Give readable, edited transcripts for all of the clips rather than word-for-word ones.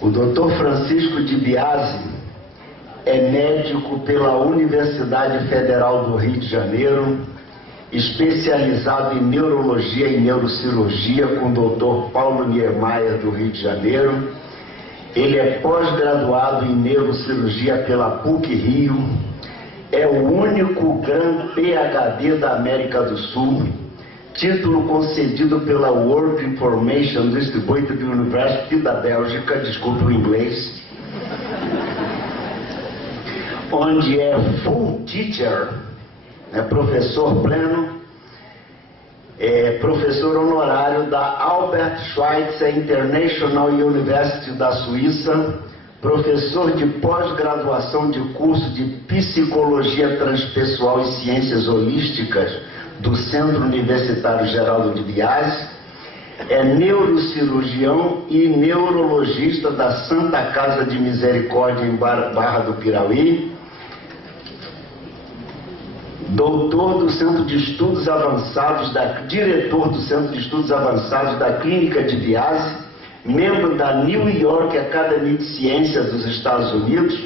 O Dr. Francisco de Biasi é médico pela Universidade Federal do Rio de Janeiro, especializado em neurologia e neurocirurgia com o Dr. Paulo Niemeyer do Rio de Janeiro. Ele é pós-graduado em neurocirurgia pela PUC-Rio, é o único Grand PhD da América do Sul, título concedido pela World Information Distributed University da Bélgica, desculpe o inglês, onde é full teacher, é professor pleno, é professor honorário da Albert Schweitzer International University da Suíça, professor de pós-graduação de curso de Psicologia Transpessoal e Ciências Holísticas do Centro Universitário Geraldo de Biasi, é neurocirurgião e neurologista da Santa Casa de Misericórdia em Barra do Piauí, doutor do Centro de Estudos Avançados, diretor do Centro de Estudos Avançados da Clínica de Biasi, membro da New York Academy de Ciências dos Estados Unidos,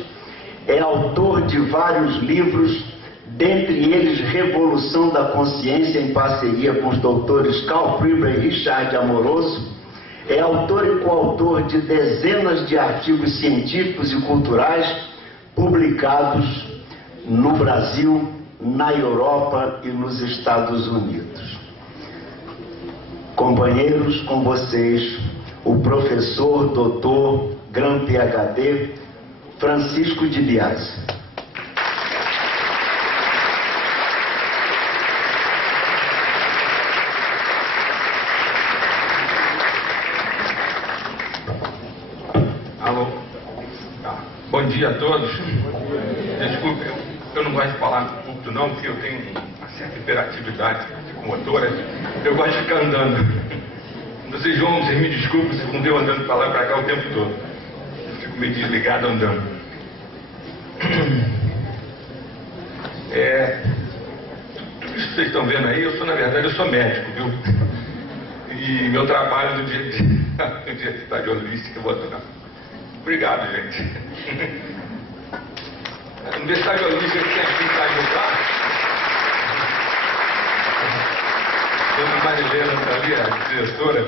é autor de vários livros, dentre eles Revolução da Consciência, em parceria com os doutores Carl Friedrich e Richard Amoroso, é autor e coautor de dezenas de artigos científicos e culturais publicados no Brasil, na Europa e nos Estados Unidos. Companheiros, com vocês, o professor, doutor, Grand PhD, Francisco de Biasi. Alô? Bom dia a todos. Desculpe, eu não gosto de falar muito não, porque eu tenho uma certa hiperatividade psicomotora. Eu gosto de ficar andando. Vocês me desculpem se não deu andando para lá e para cá o tempo todo. Eu fico meio desligado andando. Tudo isso que vocês estão vendo aí, na verdade, eu sou médico, viu? E meu trabalho no dia de atividade holística, eu vou adorar. Obrigado, gente. A Universidade Holística tem aqui para ajudar. Dona Marilena está ali, a diretora,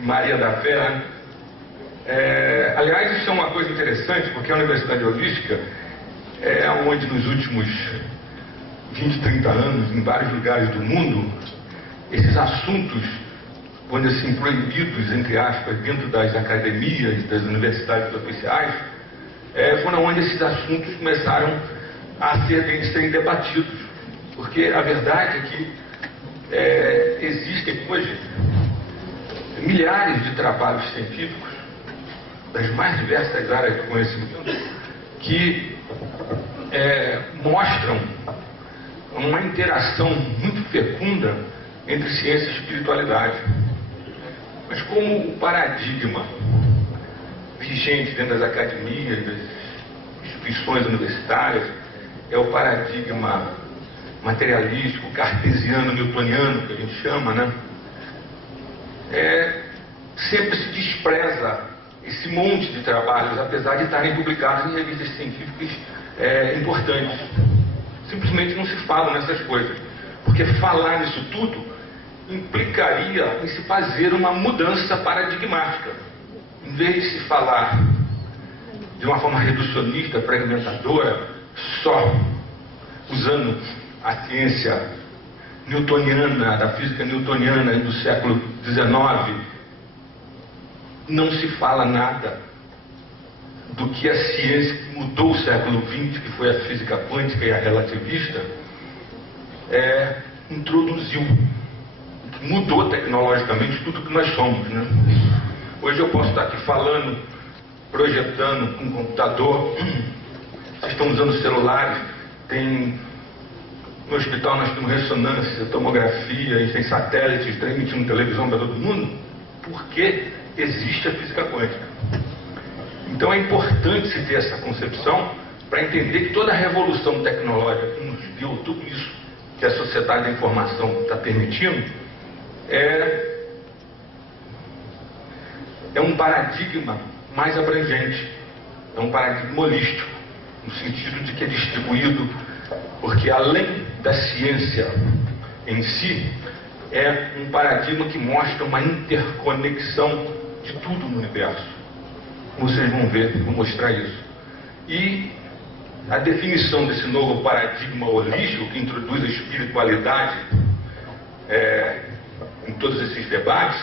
Maria da Fé. Aliás, isso é uma coisa interessante, porque a Universidade Holística é onde nos últimos 20, 30 anos, em vários lugares do mundo, esses assuntos, onde assim, proibidos, entre aspas, dentro das academias, das universidades oficiais, foram onde esses assuntos começaram a serem debatidos. Porque a verdade é que existem hoje milhares de trabalhos científicos das mais diversas áreas do conhecimento que mostram uma interação muito fecunda entre ciência e espiritualidade. Mas como o paradigma vigente dentro das academias, das instituições universitárias, é o paradigma materialístico, cartesiano, newtoniano, que a gente chama, né? Sempre se despreza esse monte de trabalhos, apesar de estarem publicados em revistas científicas importantes. Simplesmente não se fala nessas coisas, porque falar nisso tudo implicaria em se fazer uma mudança paradigmática. Em vez de se falar de uma forma reducionista, fragmentadora, só usando a ciência newtoniana, da física newtoniana do século XIX, não se fala nada do que a ciência que mudou o século XX, que foi a física quântica e a relativista, introduziu, que mudou tecnologicamente tudo que nós somos, né? Hoje eu posso estar aqui falando, projetando com um computador, vocês estão usando celulares, no hospital nós temos ressonância, tomografia, e tem satélites transmitindo televisão para todo mundo, porque existe a física quântica. Então é importante se ter essa concepção para entender que toda a revolução tecnológica que nos deu tudo isso que a sociedade da informação está permitindo é um paradigma mais abrangente, é um paradigma holístico, no sentido de que é distribuído, porque além da ciência em si, é um paradigma que mostra uma interconexão de tudo no universo. Vocês vão ver, vou mostrar isso. E a definição desse novo paradigma holístico, que introduz a espiritualidade em todos esses debates,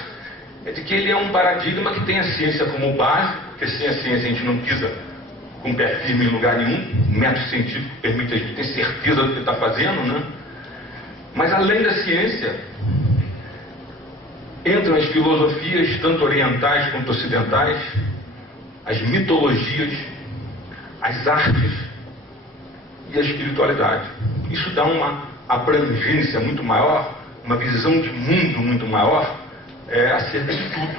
é de que ele é um paradigma que tem a ciência como base, porque sem a ciência a gente não pisa com pé firme em lugar nenhum. O método científico permite a gente ter certeza do que está fazendo, né? Mas além da ciência, entram as filosofias, tanto orientais quanto ocidentais, as mitologias, as artes e a espiritualidade. Isso dá uma abrangência muito maior, uma visão de mundo muito maior acerca de tudo,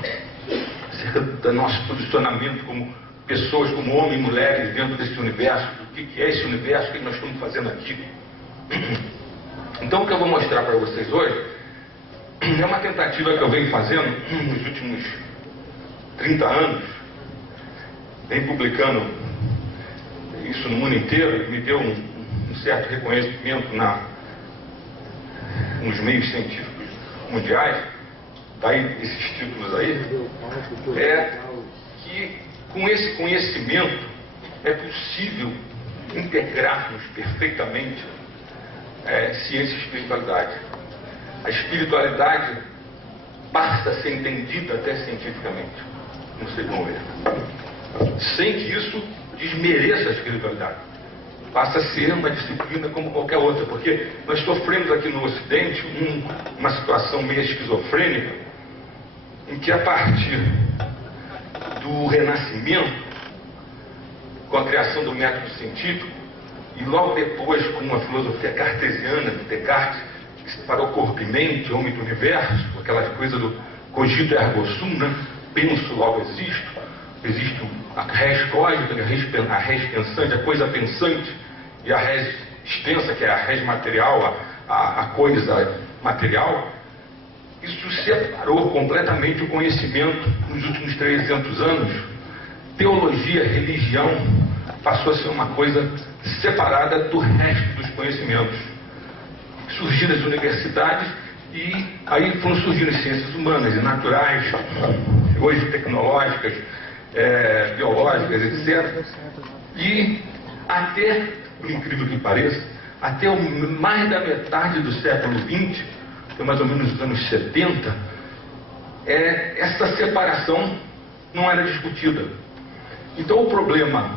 acerca do nosso posicionamento como pessoas, como homens e mulheres dentro desse universo, do que é esse universo, o que nós estamos fazendo aqui. Então o que eu vou mostrar para vocês hoje é uma tentativa que eu venho fazendo nos últimos 30 anos, venho publicando isso no mundo inteiro, me deu um certo reconhecimento nos meios científicos mundiais, daí esses títulos aí, é que com esse conhecimento é possível integrarmos perfeitamente ciência e espiritualidade. A espiritualidade passa a ser entendida até cientificamente. Vocês vão ver. Sem que isso desmereça a espiritualidade. Passa a ser uma disciplina como qualquer outra, porque nós sofremos aqui no Ocidente uma situação meio esquizofrênica, em que a partir do Renascimento, com a criação do método científico, e logo depois com a filosofia cartesiana de Descartes, que separou corpo e mente, homem do universo, aquela coisa do cogito ergo sum, né? Penso, logo existo. Existe a res cogito, a res pensante, a coisa pensante, e a res extensa, que é a res material, a coisa material. Isso separou completamente o conhecimento nos últimos 300 anos. Teologia, religião, passou a ser uma coisa separada do resto dos conhecimentos. Surgiram as universidades e aí foram surgindo as ciências humanas e naturais, hoje tecnológicas, biológicas, etc. E até, por incrível que pareça, até mais da metade do século XX, que é mais ou menos os anos 70, essa separação não era discutida. Então o problema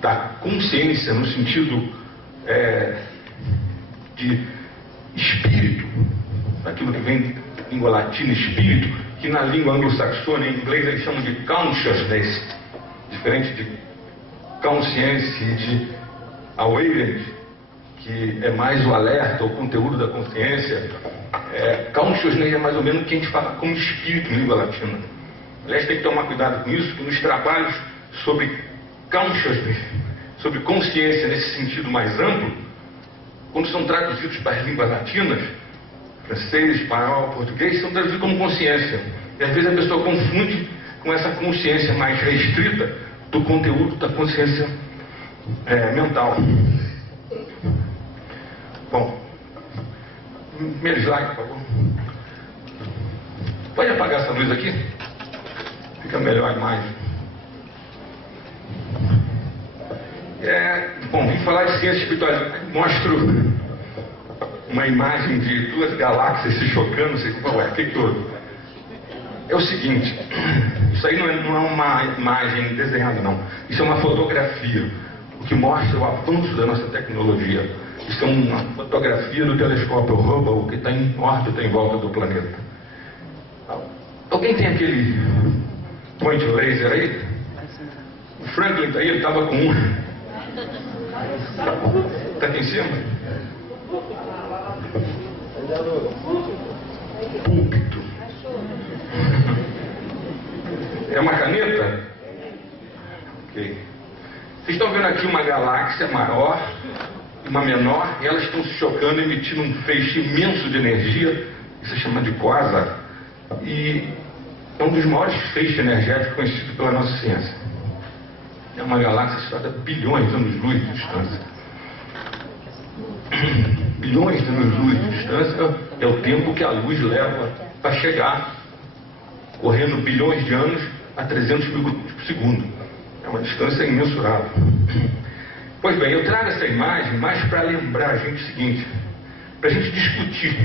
da consciência, no sentido de espírito, daquilo que vem de língua latina, espírito, que na língua anglo-saxônia, em inglês, eles chamam de consciousness, diferente de consciência e de awareness, que é mais o alerta, o conteúdo da consciência. Consciousness é mais ou menos o que a gente fala como espírito em língua latina. Aliás, tem que tomar cuidado com isso, que nos trabalhos sobre consciousness, sobre consciência nesse sentido mais amplo, quando são traduzidos para as línguas latinas, francês, espanhol, português, são traduzidos como consciência. E às vezes a pessoa confunde com essa consciência mais restrita do conteúdo da consciência mental. Bom, primeiro slide, por favor. Pode apagar essa luz aqui? Fica melhor a imagem. Bom, vim falar de ciência espiritual. Mostro uma imagem de duas galáxias se chocando. Vocês vão falar, o que todo? É o seguinte, isso aí não é uma imagem desenhada, não. Isso é uma fotografia, o que mostra o avanço da nossa tecnologia. Isso é uma fotografia do telescópio Hubble, que está em órbita em volta do planeta. Alguém tem aquele point laser aí? O Franklin está aí, ele estava com um. Está aqui em cima? Púlpito. É uma caneta? Ok. Vocês estão vendo aqui uma galáxia maior e uma menor, e elas estão se chocando, emitindo um feixe imenso de energia, isso se chama de quasar. E é um dos maiores feixes energéticos conhecidos pela nossa ciência. É uma galáxia situada a bilhões de anos-luz de distância. Bilhões de anos-luz de distância é o tempo que a luz leva para chegar, correndo bilhões de anos a 300 mil km por segundo. É uma distância imensurável. Pois bem, eu trago essa imagem mais para lembrar a gente o seguinte, para a gente discutir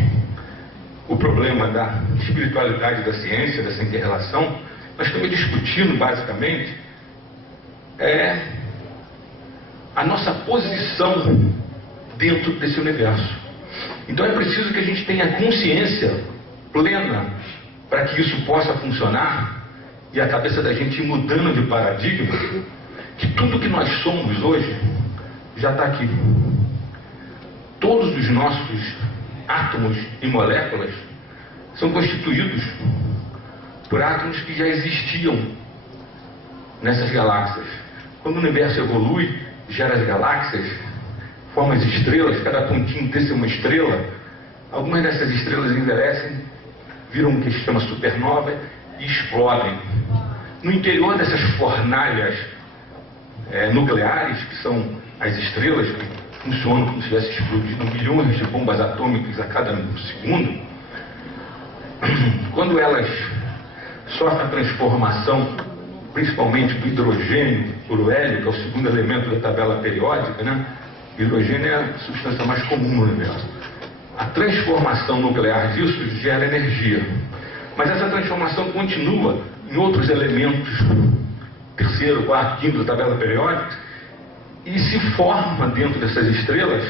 o problema da espiritualidade da ciência, dessa inter-relação. Nós estamos discutindo, basicamente, a nossa posição dentro desse universo. Então é preciso que a gente tenha consciência plena para que isso possa funcionar e a cabeça da gente ir mudando de paradigma, que tudo que nós somos hoje já está aqui. Todos os nossos átomos e moléculas são constituídos por átomos que já existiam nessas galáxias. Quando o universo evolui, gera as galáxias, forma as estrelas, cada pontinho desse é uma estrela. Algumas dessas estrelas envelhecem, viram o que se chama supernova e explodem. No interior dessas fornalhas nucleares, que são as estrelas, que funcionam como se estivesse explodindo milhões de bombas atômicas a cada segundo, quando elas sofrem a transformação, principalmente do hidrogênio para o hélio, que é o segundo elemento da tabela periódica, né? O hidrogênio é a substância mais comum no universo. A transformação nuclear disso gera energia. Mas essa transformação continua em outros elementos, terceiro, quarto, quinto da tabela periódica, e se forma dentro dessas estrelas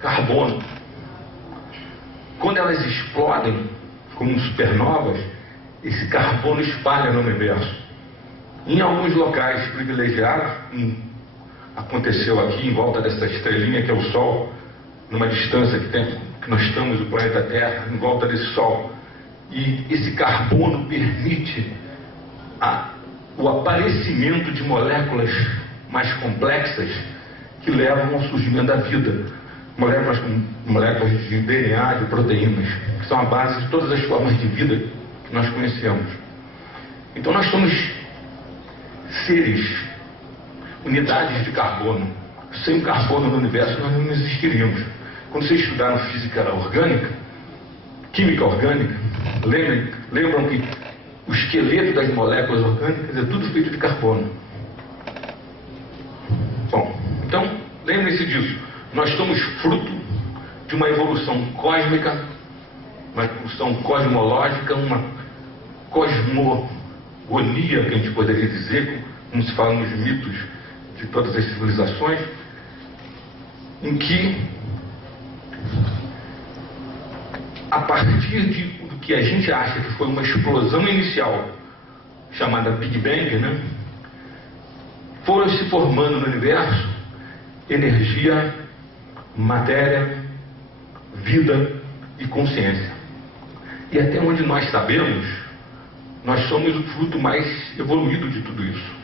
carbono. Quando elas explodem como supernovas, esse carbono espalha no universo. Em alguns locais privilegiados, aconteceu aqui em volta dessa estrelinha que é o Sol, numa distância que nós estamos do planeta Terra, em volta desse Sol. E esse carbono permite o aparecimento de moléculas mais complexas que levam ao surgimento da vida. Moléculas de DNA, de proteínas, que são a base de todas as formas de vida que nós conhecemos. Então nós somos seres, unidades de carbono. Sem carbono no universo nós não existiríamos. Quando vocês estudaram física orgânica, química orgânica, lembram que o esqueleto das moléculas orgânicas é tudo feito de carbono. Bom, então lembrem-se disso. Nós somos fruto de uma evolução cósmica, uma evolução cosmológica, uma cosmogonia, que a gente poderia dizer, como se fala nos mitos de todas as civilizações, em que, a partir do que a gente acha que foi uma explosão inicial, chamada Big Bang, né, foram se formando no universo energia, matéria, vida e consciência. E até onde nós sabemos, nós somos o fruto mais evoluído de tudo isso.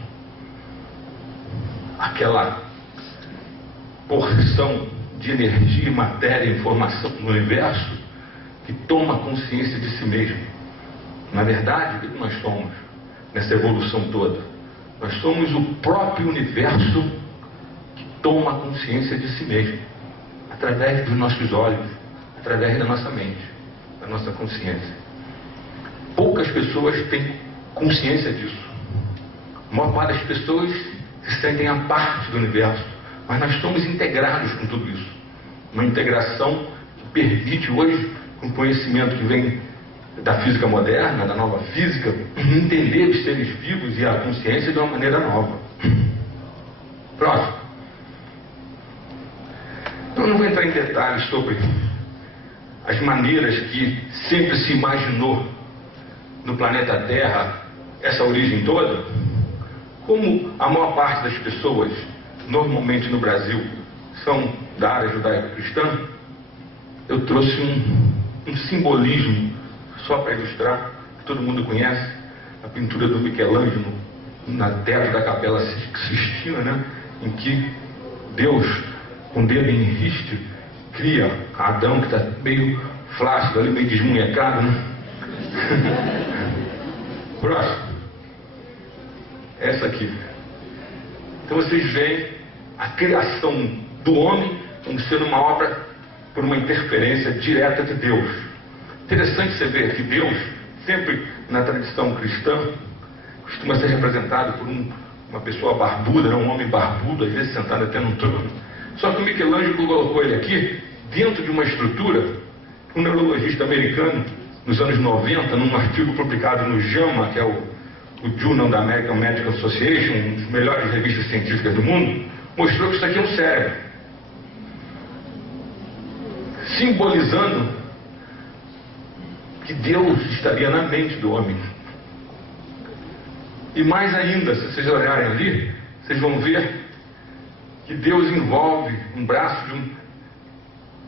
Aquela porção de energia, matéria e informação no universo que toma consciência de si mesmo. Na verdade, o que nós somos nessa evolução toda? Nós somos o próprio universo que toma consciência de si mesmo, através dos nossos olhos, através da nossa mente, da nossa consciência. Poucas pessoas têm consciência disso. A maior parte das pessoas se sentem à parte do universo, mas nós estamos integrados com tudo isso. Uma integração que permite hoje, com o conhecimento que vem da física moderna, da nova física, entender os seres vivos e a consciência de uma maneira nova. Próximo. Eu não vou entrar em detalhes sobre as maneiras que sempre se imaginou no planeta Terra essa origem toda. Como a maior parte das pessoas, normalmente no Brasil, são da área judaico-cristã, eu trouxe um simbolismo só para ilustrar, que todo mundo conhece, a pintura do Michelangelo na teto da Capela Sistina, né, em que Deus, com o dedo em riste, cria Adão, que está meio flácido ali, meio desmunhecado, né? Próximo. Essa aqui. Então vocês veem a criação do homem como sendo uma obra por uma interferência direta de Deus. Interessante você ver que Deus, sempre na tradição cristã, costuma ser representado por uma pessoa barbuda, um homem barbudo, às vezes sentado até num trono. Só que o Michelangelo colocou ele aqui dentro de uma estrutura. Um neurologista americano, nos anos 90, num artigo publicado no JAMA, que é o Journal da American Medical Association, uma das melhores revistas científicas do mundo, mostrou que isso aqui é um cérebro, simbolizando que Deus estaria na mente do homem. E mais ainda, se vocês olharem ali, vocês vão ver que Deus envolve um braço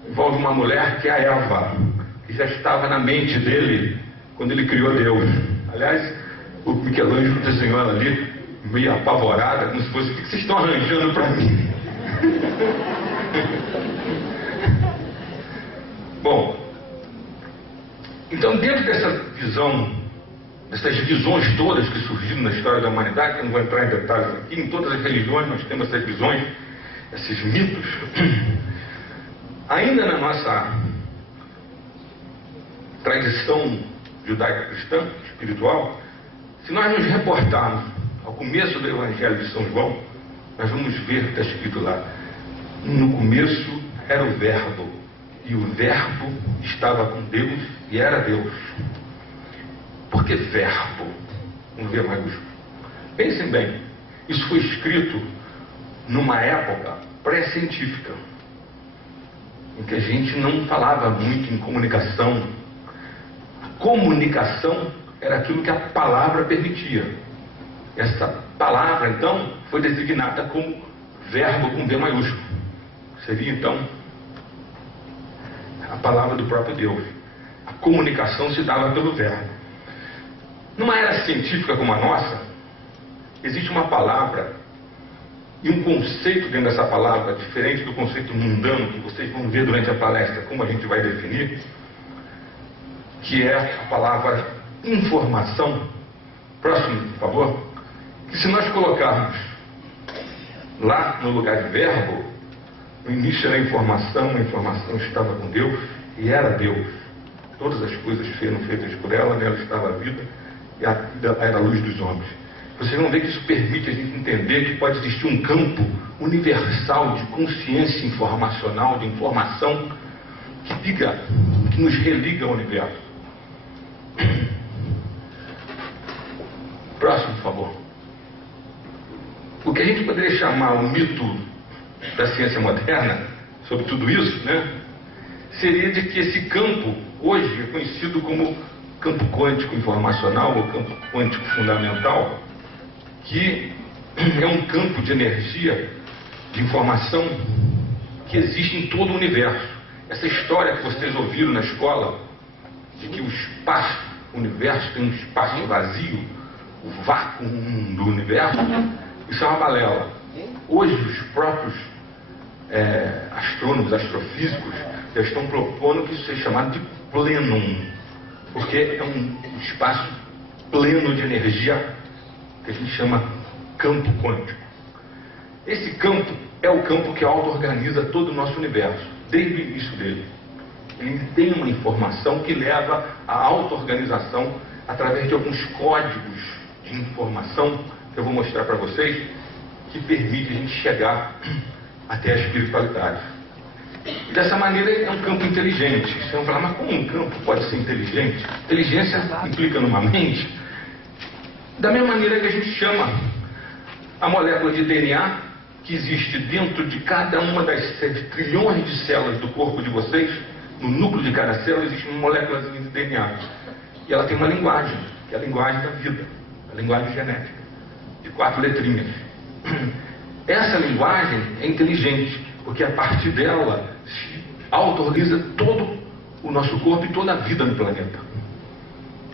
envolve uma mulher que é a Eva, que já estava na mente dele quando ele criou Deus. Aliás, o Michelangelo desenhou ela ali meio apavorada, como se fosse: o que vocês estão arranjando para mim? Bom, então dentro dessa visão, dessas visões todas que surgiram na história da humanidade, que eu não vou entrar em detalhes aqui, em todas as religiões nós temos essas visões, esses mitos. Ainda na nossa tradição judaico-cristã, espiritual, se nós nos reportarmos ao começo do Evangelho de São João, nós vamos ver que está escrito lá: no começo era o Verbo, e o Verbo estava com Deus e era Deus. Por que Verbo? Um V maiúsculo. Pensem bem, isso foi escrito numa época pré-científica, em que a gente não falava muito em comunicação. A comunicação era aquilo que a palavra permitia. Essa palavra, então, foi designada como verbo com V maiúsculo. Seria, então, a palavra do próprio Deus. A comunicação se dava pelo verbo. Numa era científica como a nossa, existe uma palavra e um conceito dentro dessa palavra, diferente do conceito mundano, que vocês vão ver durante a palestra como a gente vai definir, que é a palavra informação. Próximo, por favor. Que se nós colocarmos lá no lugar de verbo, no início era a informação estava com Deus e era Deus. Todas as coisas foram feitas por ela, nela estava a vida, e a vida era a luz dos homens. Vocês vão ver que isso permite a gente entender que pode existir um campo universal de consciência informacional, de informação, que nos religa ao universo. Próximo, por favor. O que a gente poderia chamar o mito da ciência moderna sobre tudo isso, né, seria de que esse campo hoje é conhecido como campo quântico informacional ou campo quântico fundamental, que é um campo de energia, de informação que existe em todo o universo. Essa história que vocês ouviram na escola, de que o espaço, o universo tem um espaço vazio, o vácuo do universo, isso é uma balela. Hoje os próprios astrônomos, astrofísicos, já estão propondo que isso seja chamado de plenum, porque é um espaço pleno de energia que a gente chama campo quântico. Esse campo é o campo que auto-organiza todo o nosso universo, desde o início dele. Ele tem uma informação que leva à auto-organização através de alguns códigos de informação que eu vou mostrar para vocês, que permite a gente chegar até a espiritualidade. E dessa maneira é um campo inteligente. Vocês vão falar: mas como um campo pode ser inteligente? Inteligência implica numa mente. Da mesma maneira que a gente chama a molécula de DNA, que existe dentro de cada uma das 7 trilhões de células do corpo de vocês, no núcleo de cada célula existe uma molécula de DNA. E ela tem uma linguagem, que é a linguagem da vida, a linguagem genética, de 4 letrinhas. Essa linguagem é inteligente, porque a partir dela se auto-organiza todo o nosso corpo e toda a vida no planeta.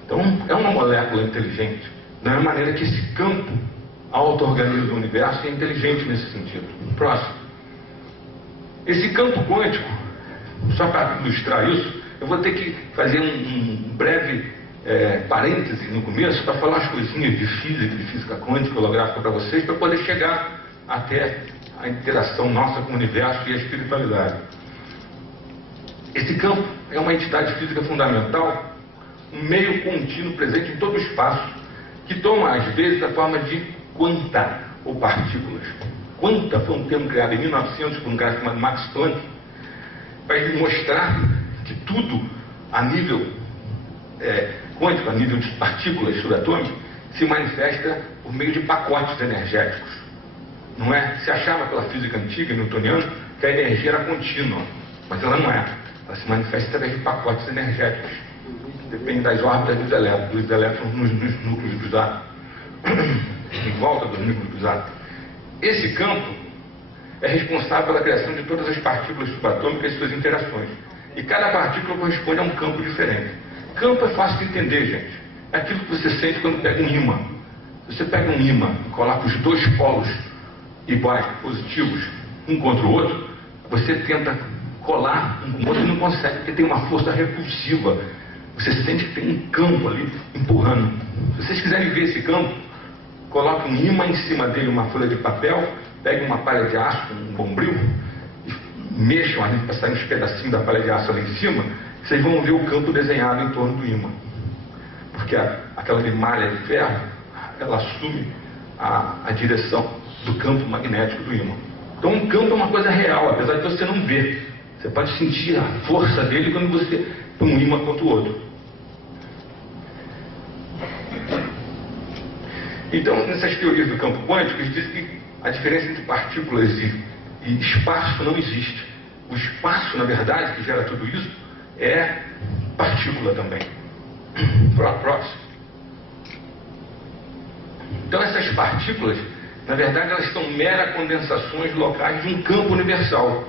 Então é uma molécula inteligente. Da mesma maneira que esse campo auto-organiza o universo é inteligente nesse sentido. Próximo. Esse campo quântico, só para ilustrar isso, eu vou ter que fazer um breve parêntese no começo para falar umas coisinhas de física quântica, holográfica para vocês, para poder chegar até a interação nossa com o universo e a espiritualidade. Esse campo é uma entidade física fundamental, um meio contínuo presente em todo o espaço, que toma às vezes a forma de quanta ou partículas. Quanta foi um termo criado em 1900 por um cara chamado Max Planck, para mostrar que tudo a nível quântico, a nível de partículas subatômicas, se manifesta por meio de pacotes energéticos. Não é? Se achava pela física antiga, newtoniana, que a energia era contínua, mas ela não é. Ela se manifesta através de pacotes energéticos. Depende das órbitas dos elétrons nos núcleos dos átomos, em volta dos núcleos dos átomos. Esse campo é responsável pela criação de todas as partículas subatômicas e suas interações. E cada partícula corresponde a um campo diferente. Campo é fácil de entender, gente. É aquilo que você sente quando pega um ímã. Se você pega um ímã e coloca os dois polos iguais, positivos, um contra o outro, você tenta colar um com o outro e não consegue, porque tem uma força repulsiva. Você sente que tem um campo ali empurrando. Se vocês quiserem ver esse campo, coloque um ímã em cima dele, uma folha de papel, pegue uma palha de aço, um bombril, e mexam ali para sair uns pedacinhos da palha de aço ali em cima, vocês vão ver o campo desenhado em torno do ímã. Porque aquela de malha de ferro, ela assume a direção do campo magnético do ímã. Então um campo é uma coisa real, apesar de você não ver. Você pode sentir a força dele quando você põe um ímã contra o outro. Então, nessas teorias do campo quântico, eles dizem que a diferença entre partículas e espaço não existe. O espaço, na verdade, que gera tudo isso, é partícula também. Próximo. Então, essas partículas, na verdade, elas são meras condensações locais de um campo universal,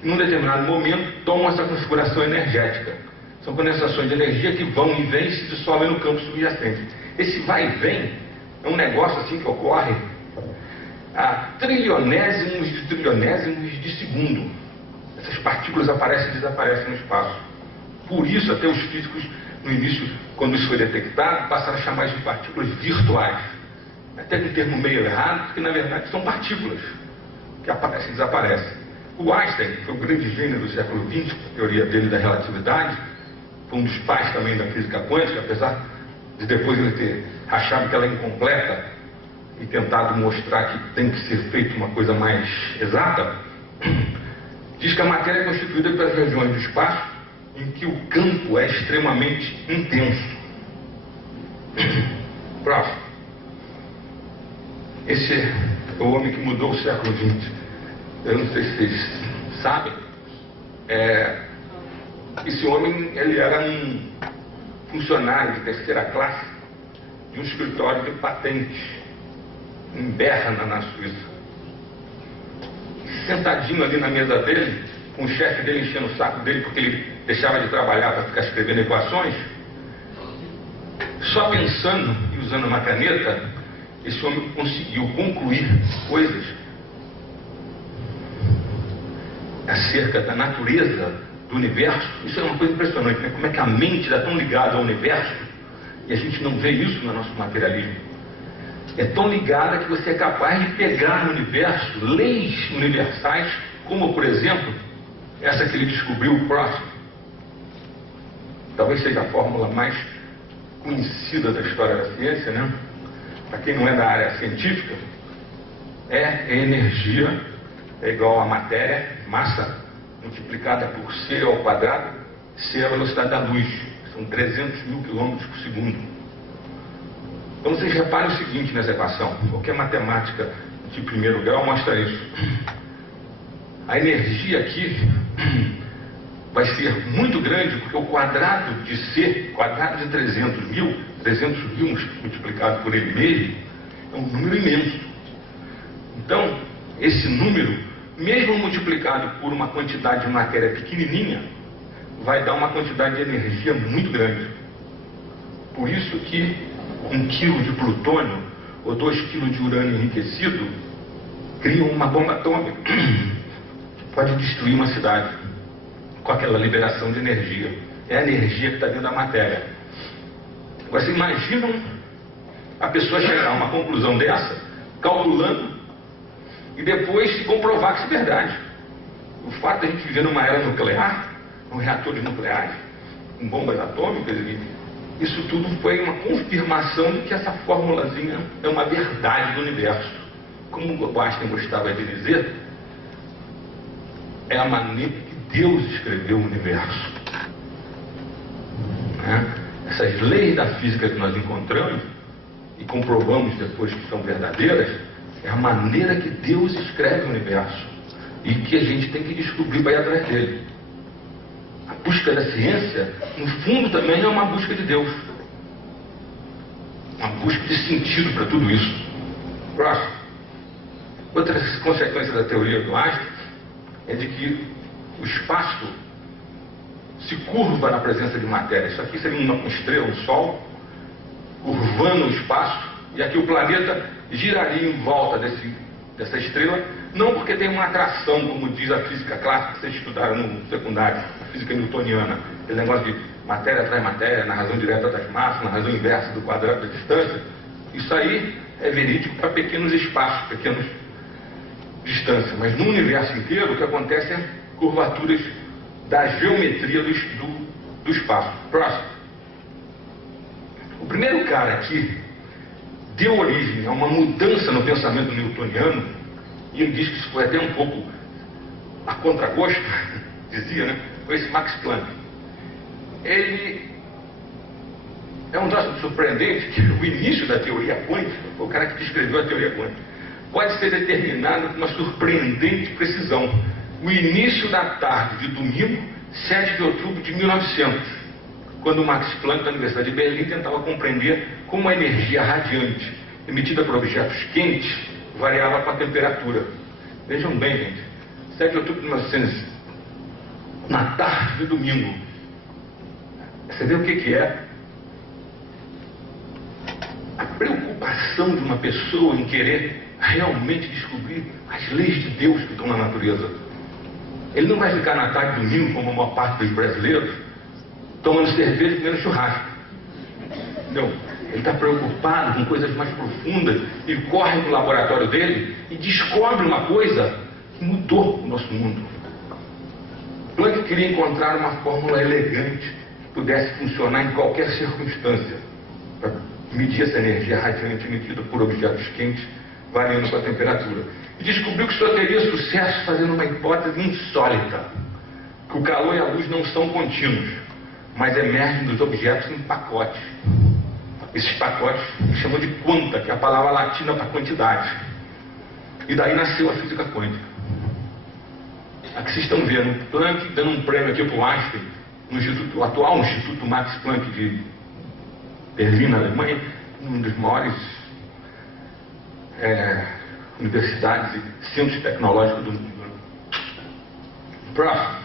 que, num determinado momento, tomam essa configuração energética. São condensações de energia que vão e vêm e se dissolvem no campo subjacente. Esse vai e vem é um negócio assim que ocorre a trilionésimos de segundo. Essas partículas aparecem e desaparecem no espaço. Por isso, até os físicos, no início, quando isso foi detectado, passaram a chamar de partículas virtuais. Até com um termo meio errado, porque na verdade são partículas que aparecem e desaparecem. O Einstein, que foi o grande gênio do século XX, a teoria dele da relatividade, foi um dos pais também da física quântica, apesar de depois ele ter achado que ela é incompleta e tentado mostrar que tem que ser feita uma coisa mais exata, diz que a matéria é constituída pelas regiões do espaço em que o campo é extremamente intenso. Próximo. Esse é o homem que mudou o século XX. Eu não sei se vocês sabem. Esse homem, ele era um funcionário de terceira classe de um escritório de patentes em Berna, na Suíça. Sentadinho ali na mesa dele, com o chefe dele enchendo o saco dele porque ele deixava de trabalhar para ficar escrevendo equações, só pensando e usando uma caneta, esse homem conseguiu concluir coisas acerca da natureza do universo. Isso é uma coisa impressionante, né? Como é que a mente está tão ligada ao universo e a gente não vê isso no nosso materialismo. É tão ligada que você é capaz de pegar no universo leis universais, como, por exemplo, essa que ele descobriu, o próximo. Talvez seja a fórmula mais conhecida da história da ciência, né? Para quem não é da área científica, energia é igual a matéria, massa, multiplicada por c ao quadrado, c é a velocidade da luz. São 300 mil quilômetros por segundo. Então vocês reparem o seguinte nessa equação. Qualquer matemática de primeiro grau mostra isso. A energia aqui vai ser muito grande, porque o quadrado de c, quadrado de 300 mil multiplicado por ele mesmo, é um número imenso. Então, esse número, mesmo multiplicado por uma quantidade de matéria pequenininha, vai dar uma quantidade de energia muito grande. Por isso que 1 quilo de plutônio ou 2 quilos de urânio enriquecido criam uma bomba atômica que pode destruir uma cidade com aquela liberação de energia. É a energia que está dentro da matéria. Agora, vocês imaginam a pessoa chegar a uma conclusão dessa, calculando, e depois se comprovar que isso é verdade. O fato de a gente viver numa era nuclear, com reatores nucleares, com bombas atômicas, isso tudo foi uma confirmação de que essa formulazinha é uma verdade do universo. Como o Einstein gostava de dizer, é a maneira que Deus escreveu o universo. Essas leis da física que nós encontramos e comprovamos depois que são verdadeiras, é a maneira que Deus escreve o universo e que a gente tem que descobrir para ir atrás dele. A busca da ciência, no fundo, também é uma busca de Deus, uma busca de sentido para tudo isso. Próximo. Outra consequência da teoria do Einstein é de que o espaço se curva na presença de matéria. Isso aqui seria uma estrela, um Sol, curvando o espaço, e aqui o planeta giraria em volta dessa estrela, não porque tem uma atração, como diz a física clássica que vocês estudaram no secundário, a física newtoniana, aquele negócio de matéria atrai matéria, na razão direta das massas, na razão inversa do quadrado da distância. Isso aí é verídico para pequenos espaços, pequenas distâncias, mas no universo inteiro o que acontece é curvaturas da geometria do espaço. Próximo. O primeiro cara que deu origem a uma mudança no pensamento newtoniano, e ele diz que isso foi até um pouco a contragosto, dizia, né? Foi esse Max Planck. Ele é um troço surpreendente que o início da teoria quântica, foi o cara que descreveu a teoria quântica, pode ser determinado com uma surpreendente precisão. O início da tarde de domingo, 7 de outubro de 1900, quando o Max Planck, da Universidade de Berlim, tentava compreender como a energia radiante emitida por objetos quentes variava com a temperatura. Vejam bem, gente, 7 de outubro de 1900, na tarde de domingo. Você vê o que é a preocupação de uma pessoa em querer realmente descobrir as leis de Deus que estão na natureza. Ele não vai ficar na tarde de domingo, como a maior parte dos brasileiros, tomando cerveja e comendo churrasco. Não. Ele está preocupado com coisas mais profundas e corre para o laboratório dele e descobre uma coisa que mudou o nosso mundo. Planck queria encontrar uma fórmula elegante que pudesse funcionar em qualquer circunstância para medir essa energia radiante emitida por objetos quentes variando com a temperatura. E descobriu que só teria sucesso fazendo uma hipótese insólita, que o calor e a luz não são contínuos, mas emergem dos objetos em pacotes. Esses pacotes se chamam de quanta, que é a palavra latina para quantidade. E daí nasceu a física quântica. Aqui vocês estão vendo Planck dando um prêmio aqui para o Einstein, no atual Instituto Max Planck de Berlim, na Alemanha, um dos maiores universidades e centros tecnológicos do mundo. Próximo.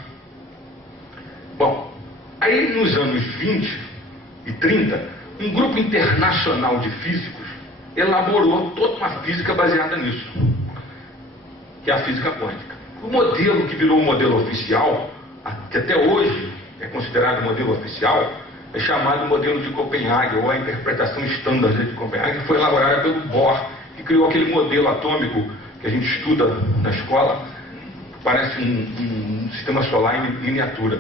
Bom, aí nos anos 20 e 30, um grupo internacional de físicos elaborou toda uma física baseada nisso, que é a física quântica. O modelo que virou o modelo oficial, que até hoje é considerado o modelo oficial, é chamado modelo de Copenhague, ou a interpretação estándar de Copenhague, que foi elaborada pelo Bohr, que criou aquele modelo atômico que a gente estuda na escola, parece um sistema solar em miniatura.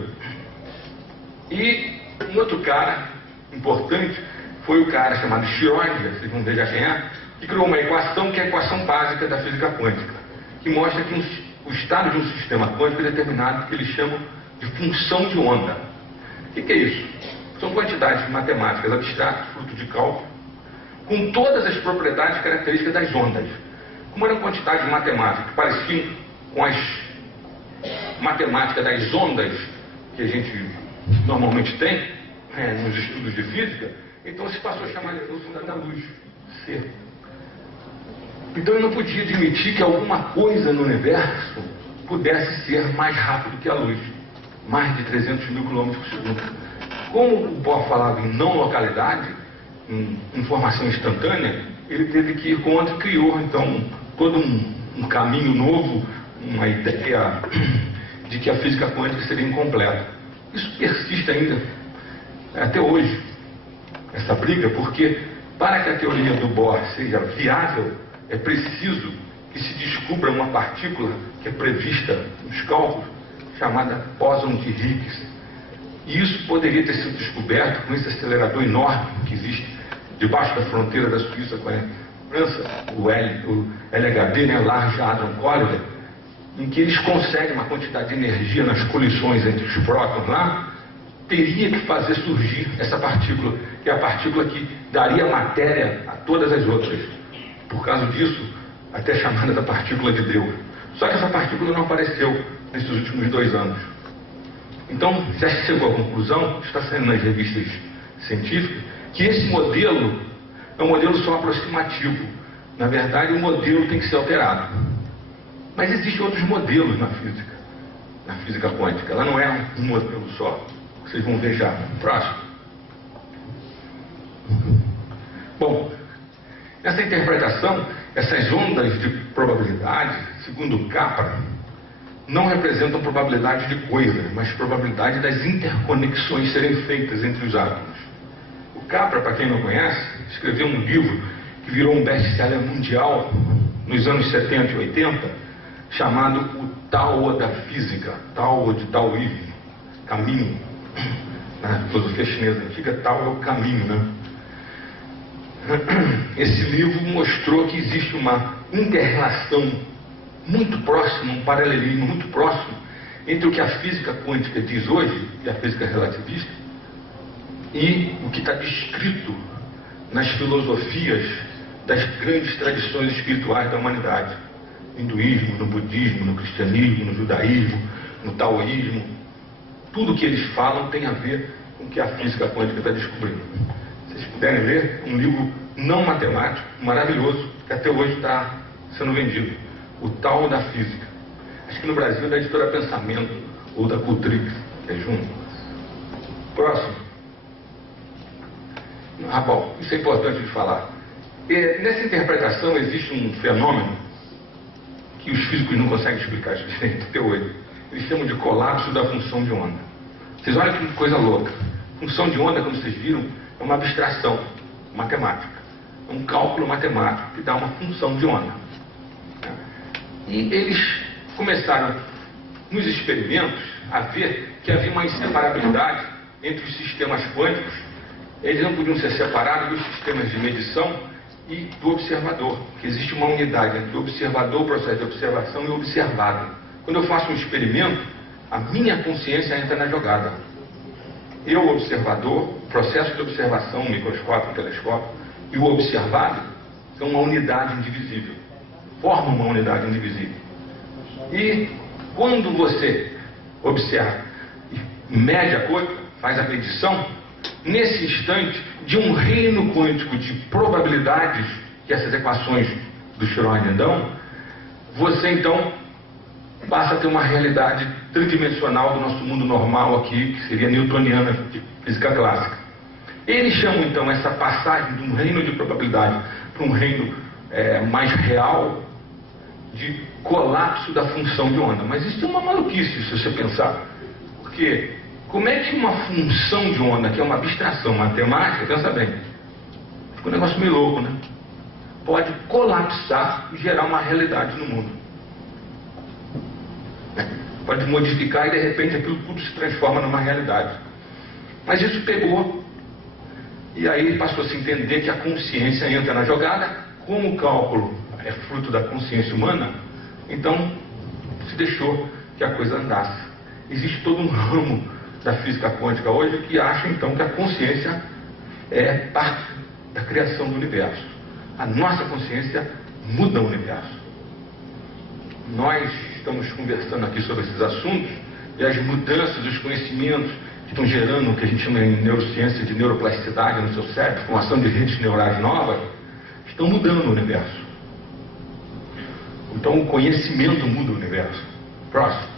E um outro cara importante foi o cara chamado Schrödinger, vocês vão ver já quem é, que criou uma equação que é a equação básica da física quântica, que mostra que o estado de um sistema quântico é determinado, que eles chamam de função de onda. O que é isso? São quantidades matemáticas abstratas, fruto de cálculo, com todas as propriedades características das ondas. Como eram quantidades matemáticas que pareciam com as matemáticas das ondas que a gente normalmente tem nos estudos de física, então se passou a chamar de velocidade da luz, C. Então ele não podia admitir que alguma coisa no universo pudesse ser mais rápido que a luz, mais de 300 mil quilômetros por segundo. Como o Bohr falava em não localidade, em informação instantânea, ele teve que ir contra e criou então todo um caminho novo, uma ideia de que a física quântica seria incompleta. Isso persiste ainda até hoje. essa briga, porque para que a teoria do Bohr seja viável, é preciso que se descubra uma partícula que é prevista nos cálculos, chamada bóson de Higgs. E isso poderia ter sido descoberto com esse acelerador enorme que existe debaixo da fronteira da Suíça com a França, o LHD, né, Large Hadron Collider, em que eles conseguem uma quantidade de energia nas colisões entre os prótons lá, teria que fazer surgir essa partícula, que é a partícula que daria matéria a todas as outras. Por causa disso, até chamada da partícula de Deus. Só que essa partícula não apareceu nesses últimos 2 anos. Então, já se chegou à conclusão, está saindo nas revistas científicas, que esse modelo é um modelo só aproximativo. Na verdade, o modelo tem que ser alterado. Mas existem outros modelos na física quântica. Ela não é um modelo só. Vocês vão ver já. Próximo. Bom, nessa interpretação, essas ondas de probabilidade, segundo Capra, não representam probabilidade de coisas, mas probabilidade das interconexões serem feitas entre os átomos. O Capra, para quem não conhece, escreveu um livro que virou um best-seller mundial nos anos 70 e 80, chamado O Tao da Física, Tao de Taoísmo, caminho. Na filosofia chinesa antiga, Tao é o caminho, né? Esse livro mostrou que existe uma inter-relação muito próxima, um paralelismo muito próximo entre o que a física quântica diz hoje, e a física relativista, e o que está descrito nas filosofias das grandes tradições espirituais da humanidade. No hinduísmo, no budismo, no cristianismo, no judaísmo, no taoísmo. Tudo o que eles falam tem a ver com o que a física quântica está descobrindo. Se vocês puderem ler, um livro não matemático, maravilhoso, que até hoje está sendo vendido. O Tao da Física. Acho que no Brasil é da editora Pensamento, ou da Cultrix, que é junto. Próximo. Ah, bom, isso é importante de falar. Nessa interpretação existe um fenômeno que os físicos não conseguem explicar até hoje. Eles chamam de colapso da função de onda. Vocês olham que coisa louca. Função de onda, como vocês viram, é uma abstração matemática. É um cálculo matemático que dá uma função de onda. E eles começaram, nos experimentos, a ver que havia uma inseparabilidade entre os sistemas quânticos. Eles não podiam ser separados dos sistemas de medição e do observador, que existe uma unidade entre o observador, o processo de observação e o observado. Quando eu faço um experimento, a minha consciência entra na jogada. Eu, observador, o processo de observação, o microscópio, o telescópio, e o observado são uma unidade indivisível. Formam uma unidade indivisível. E quando você observa e mede a coisa, faz a medição, nesse instante, de um reino quântico de probabilidades que essas equações do Schrödinger dão, você então passa a ter uma realidade tridimensional do nosso mundo normal aqui, que seria newtoniana de física clássica. Eles chamam então essa passagem de um reino de probabilidade para um reino mais real de colapso da função de onda. Mas isso é uma maluquice, se você pensar. Porque como é que uma função de onda, que é uma abstração matemática, pensa bem, fica um negócio meio louco, né? Pode colapsar e gerar uma realidade no mundo. Pode modificar e de repente aquilo tudo se transforma numa realidade. Mas isso pegou, e aí passou a se entender que a consciência entra na jogada. Como o cálculo é fruto da consciência humana, então se deixou que a coisa andasse. Existe todo um ramo da física quântica hoje que acha então que a consciência é parte da criação do universo. A nossa consciência muda o universo. Nós estamos conversando aqui sobre esses assuntos e as mudanças dos conhecimentos que estão gerando o que a gente chama em neurociência de neuroplasticidade no seu cérebro, formação de redes neurais novas, estão mudando o universo. Então o conhecimento muda o universo. Próximo.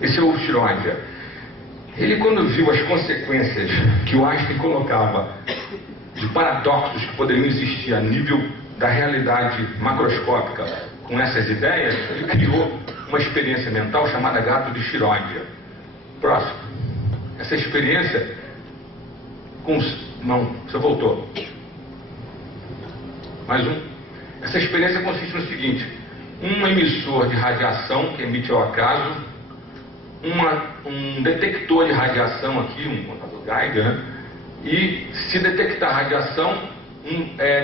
Esse é o Schrödinger. Ele, quando viu as consequências que o Einstein colocava de paradoxos que poderiam existir a nível da realidade macroscópica com essas ideias, ele criou uma experiência mental chamada gato de Schrödinger. Próximo. Essa experiência Não, você voltou. Mais um. Essa experiência consiste no seguinte: um emissor de radiação que emite ao acaso, um detector de radiação aqui, um contador Geiger, né? E se detectar radiação,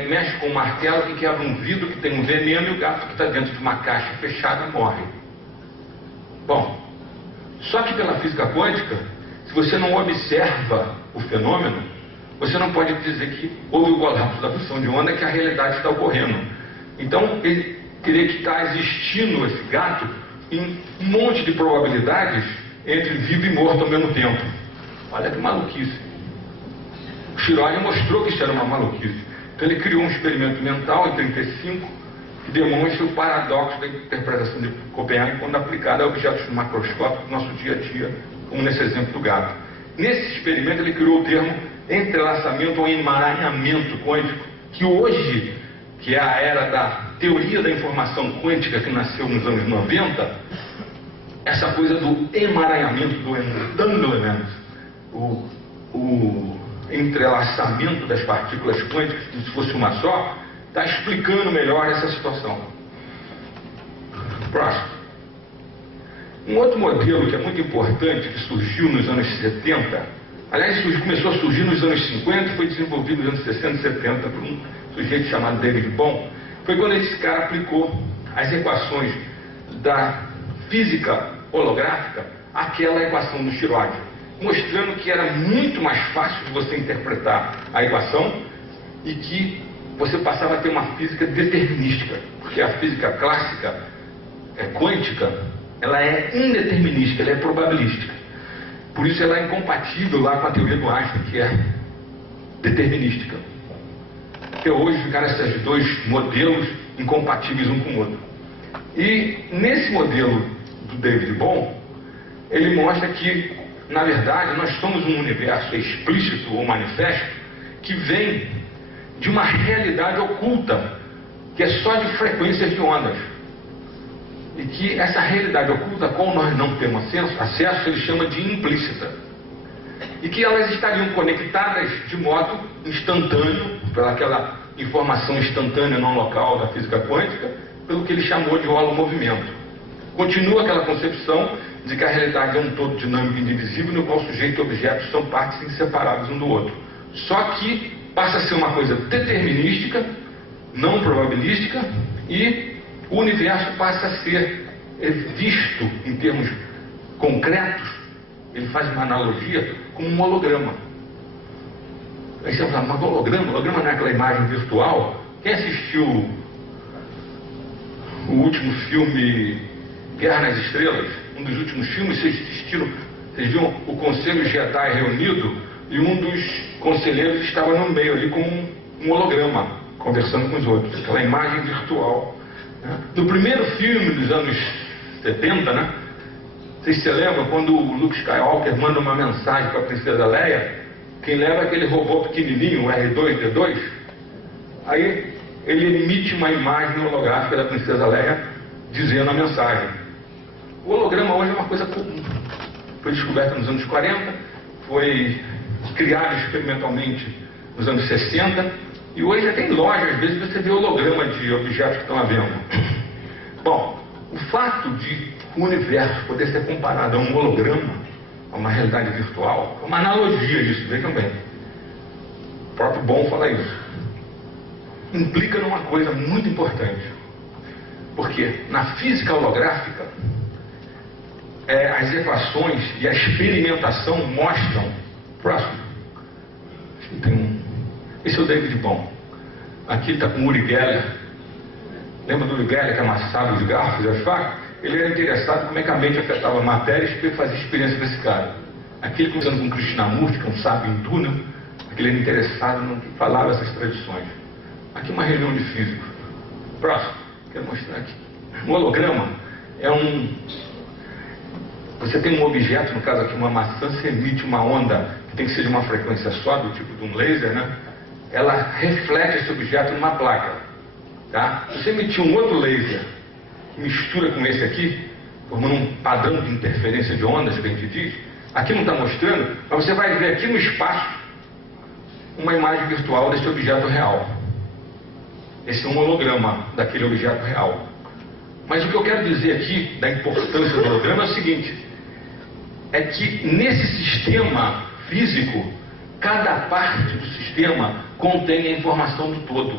mexe com um martelo que quebra um vidro que tem um veneno e o gato que está dentro de uma caixa fechada morre. Bom, só que pela física quântica, se você não observa o fenômeno, você não pode dizer que houve o colapso da fusão de onda, que a realidade está ocorrendo. Então, ele teria que estar existindo, esse gato, em um monte de probabilidades entre vivo e morto ao mesmo tempo. Olha que maluquice. O Schrödinger mostrou que isso era uma maluquice. Então ele criou um experimento mental em 1935 que demonstra o paradoxo da interpretação de Copenhague quando aplicada a objetos macroscópicos do nosso dia a dia, como nesse exemplo do gato. Nesse experimento ele criou o termo entrelaçamento ou emaranhamento quântico, que hoje, que é a era da teoria da informação quântica que nasceu nos anos 90, essa coisa do emaranhamento, do entanglement, o entrelaçamento das partículas quânticas, como se fosse uma só, está explicando melhor essa situação. Próximo. Um outro modelo que é muito importante, que surgiu nos anos 70, aliás, começou a surgir nos anos 50 e foi desenvolvido nos anos 60 e 70 por um sujeito chamado David Bohm, foi quando esse cara aplicou as equações da física holográfica àquela equação do Schrödinger, mostrando que era muito mais fácil de você interpretar a equação e que você passava a ter uma física determinística, porque a física clássica, quântica, ela é indeterminística, ela é probabilística. Por isso ela é incompatível lá com a teoria do Einstein, que é determinística. Até hoje ficaram esses dois modelos incompatíveis um com o outro. E nesse modelo do David Bohm, ele mostra que, na verdade, nós somos um universo explícito ou manifesto que vem de uma realidade oculta, que é só de frequências de ondas. E que essa realidade oculta, a qual nós não temos acesso, ele chama de implícita. E que elas estariam conectadas de modo instantâneo, pelaquela informação instantânea não local da física quântica, pelo que ele chamou de holomovimento. Continua aquela concepção de que a realidade é um todo dinâmico e indivisível, no qual sujeito e objeto são partes inseparáveis um do outro. Só que passa a ser uma coisa determinística, não probabilística, e o universo passa a ser visto em termos concretos. Ele faz uma analogia com um holograma. Aí você fala, mas holograma não é aquela imagem virtual? Quem assistiu o último filme Guerra nas Estrelas? Um dos últimos filmes, vocês viram o Conselho Jedi reunido e um dos conselheiros estava no meio ali com um holograma, conversando com os outros, aquela imagem virtual. No primeiro filme dos anos 70, né? Vocês se lembram quando o Luke Skywalker manda uma mensagem para a princesa Leia, quem leva aquele robô pequenininho, o R2-D2, aí ele emite uma imagem holográfica da princesa Leia dizendo a mensagem. O holograma hoje é uma coisa comum. Foi descoberto nos anos 40, foi criado experimentalmente nos anos 60, e hoje já tem loja, às vezes você vê holograma de objetos que estão à venda. Bom, o fato de o universo poder ser comparado a um holograma, a uma realidade virtual, é uma analogia disso, vejam bem. O próprio Bohm fala isso. Implica numa coisa muito importante. Porque na física holográfica, as equações e a experimentação mostram... Próximo. Esse é o David Bohm. Aqui está com o Uri Geller. Lembra do Uri Geller que amassava os garfos e as facas? Ele era interessado em como é que a mente afetava a matéria e fazia experiência com esse cara. Aqui ele conversando com Krishnamurti, que é um sábio hindu, né? Aquele era interessado no que falava essas tradições. Aqui uma reunião de físicos. Próximo. Quero mostrar aqui. Um holograma é Você tem um objeto, no caso aqui uma maçã, você emite uma onda que tem que ser de uma frequência só, do tipo de um laser, né? Ela reflete esse objeto numa placa. Tá? Se você emitir um outro laser que mistura com esse aqui, formando um padrão de interferência de ondas, que a gente diz, aqui não está mostrando, mas você vai ver aqui no espaço uma imagem virtual desse objeto real. Esse é um holograma daquele objeto real. Mas o que eu quero dizer aqui, da importância do holograma, é o seguinte: é que nesse sistema físico, cada parte do sistema contém a informação do todo.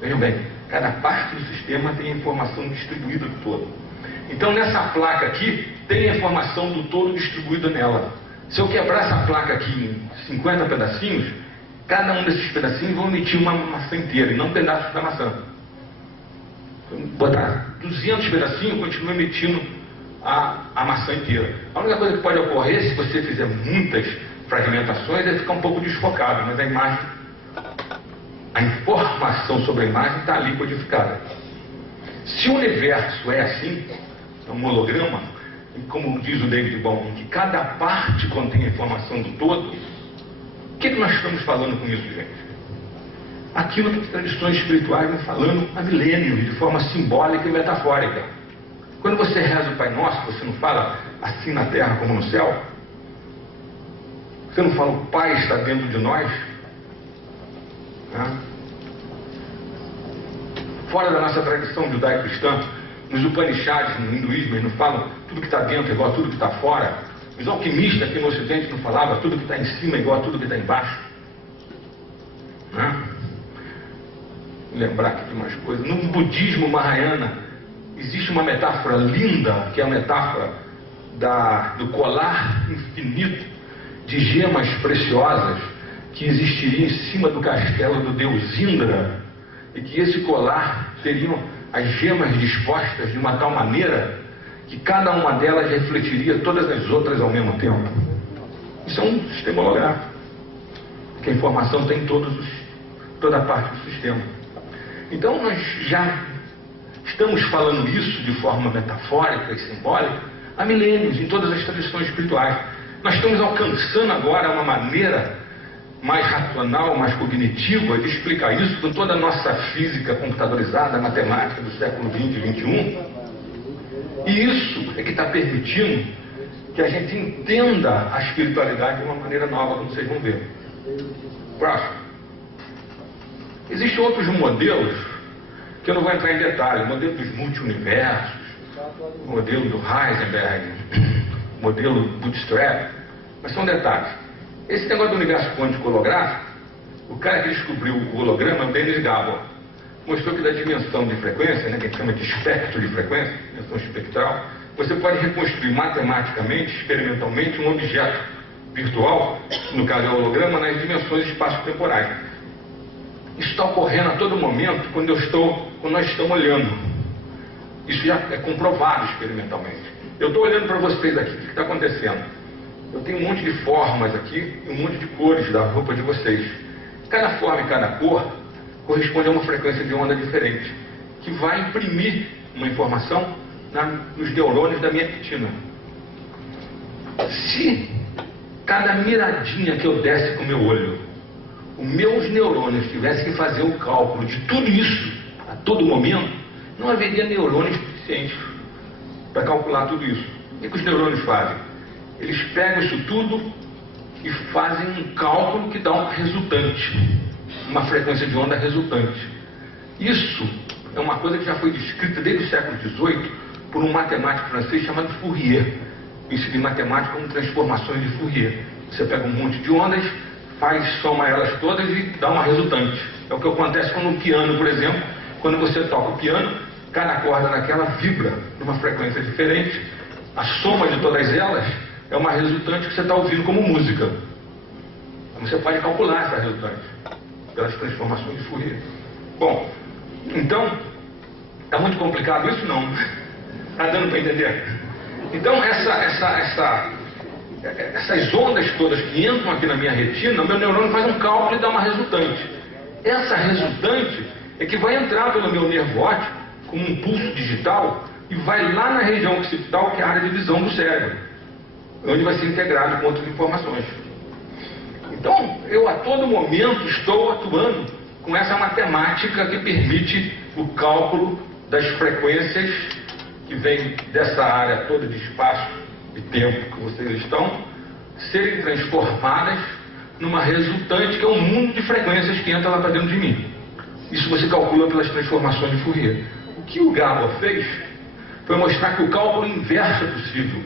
Vejam bem, cada parte do sistema tem a informação distribuída do todo. Então nessa placa aqui, tem a informação do todo distribuída nela. Se eu quebrar essa placa aqui em 50 pedacinhos, cada um desses pedacinhos vai emitir uma maçã inteira, e não um pedaço da maçã. Se eu botar 200 pedacinhos, continua emitindo a maçã inteira. A única coisa que pode ocorrer, se você fizer muitas fragmentações, é ficar um pouco desfocado, mas a imagem, a informação sobre a imagem está ali codificada. Se o universo é assim, é um holograma, e como diz o David Bohm, em que cada parte contém a informação do todo, o que nós estamos falando com isso, gente? Aquilo que as tradições espirituais vão falando há milênios, de forma simbólica e metafórica. Quando você reza o Pai Nosso, você não fala assim na terra como no céu? Você não fala o Pai está dentro de nós? Fora da nossa tradição judaico-cristã, nos Upanishads, no hinduísmo, eles não falam tudo que está dentro é igual a tudo que está fora. Os alquimistas aqui no Ocidente não falavam tudo que está em cima é igual a tudo que está embaixo. Lembrar aqui de umas coisas. No budismo Mahayana, existe uma metáfora linda, que é a metáfora do colar infinito de gemas preciosas que existiria em cima do castelo do deus Indra, e que esse colar teriam as gemas dispostas de uma tal maneira que cada uma delas refletiria todas as outras ao mesmo tempo. Isso é um sistema holográfico, que a informação tem toda a parte do sistema. Então nós já estamos falando isso de forma metafórica e simbólica há milênios, em todas as tradições espirituais. Nós estamos alcançando agora uma maneira mais racional, mais cognitiva de explicar isso com toda a nossa física computadorizada, matemática do século XX e XXI. E isso é que está permitindo que a gente entenda a espiritualidade de uma maneira nova, como vocês vão ver. Próximo. Existem outros modelos que eu não vou entrar em detalhe. O modelo dos multi-universos, o modelo do Heisenberg, o modelo Bootstrap, mas são detalhes. Esse negócio do universo quântico holográfico, o cara que descobriu o holograma é o Dennis Gabor. Mostrou que da dimensão de frequência, que a gente chama de espectro de frequência, dimensão espectral, você pode reconstruir matematicamente, experimentalmente, um objeto virtual, no caso é o holograma, nas dimensões espaço-temporais. Isso está ocorrendo a todo momento quando nós estamos olhando. Isso já é comprovado experimentalmente. Eu estou olhando para vocês aqui, o que está acontecendo? Eu tenho um monte de formas aqui e um monte de cores da roupa de vocês. Cada forma e cada cor corresponde a uma frequência de onda diferente, que vai imprimir uma informação nos neurônios da minha retina. Se cada miradinha que eu desse com o meu olho, os meus neurônios tivessem que fazer o cálculo de tudo isso a todo momento, não haveria neurônios suficientes para calcular tudo isso. O que os neurônios fazem? Eles pegam isso tudo e fazem um cálculo que dá um resultante, uma frequência de onda resultante. Isso é uma coisa que já foi descrita desde o século XVIII por um matemático francês chamado Fourier. Isso de matemática como transformações de Fourier. Você pega um monte de ondas, soma elas todas e dá uma resultante. É o que acontece com o piano, por exemplo. Quando você toca o piano, cada corda naquela vibra numa frequência diferente. A soma de todas elas é uma resultante que você está ouvindo como música. Você pode calcular essa resultante pelas transformações de Fourier. Bom, então, está muito complicado isso? Não. Está dando para entender? Então, essas ondas todas que entram aqui na minha retina, meu neurônio faz um cálculo e dá uma resultante. Essa resultante é que vai entrar pelo meu nervo óptico como um pulso digital e vai lá na região occipital, que é a área de visão do cérebro, onde vai ser integrado com outras informações. Então, eu a todo momento estou atuando com essa matemática que permite o cálculo das frequências que vêm dessa área toda de espaço e tempo que vocês estão, serem transformadas numa resultante que é um mundo de frequências que entra lá para dentro de mim. Isso você calcula pelas transformações de Fourier. O que o Gabor fez foi mostrar que o cálculo inverso é possível.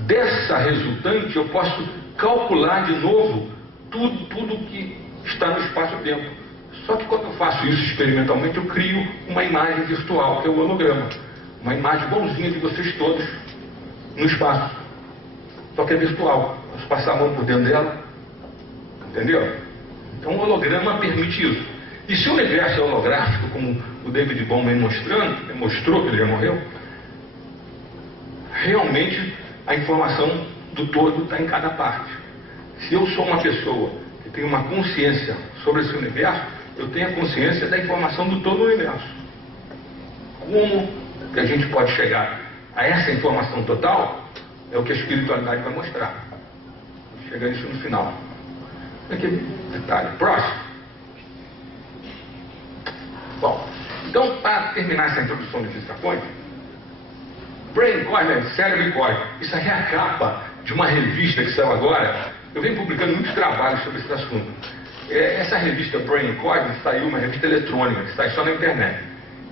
Dessa resultante eu posso calcular de novo tudo que está no espaço-tempo. Só que quando eu faço isso experimentalmente, eu crio uma imagem virtual, que é o holograma. Uma imagem bonzinha de vocês todos no espaço. Só que é virtual. Posso passar a mão por dentro dela. Entendeu? Então o holograma permite isso. E se o universo é holográfico, como o David Bohm vem mostrou que ele já morreu, realmente a informação do todo está em cada parte. Se eu sou uma pessoa que tem uma consciência sobre esse universo, eu tenho a consciência da informação do todo o universo. Como que a gente pode chegar a essa informação total? É o que a espiritualidade vai mostrar. Chega isso no final. Aqui, detalhe. Próximo. Bom, então, para terminar essa introdução de física quântica, Brain Cosmos, cérebro e código. Isso aí é a capa de uma revista que saiu agora. Eu venho publicando muitos trabalhos sobre esse assunto. Essa revista Brain Cosmos saiu, uma revista eletrônica, que sai só na internet.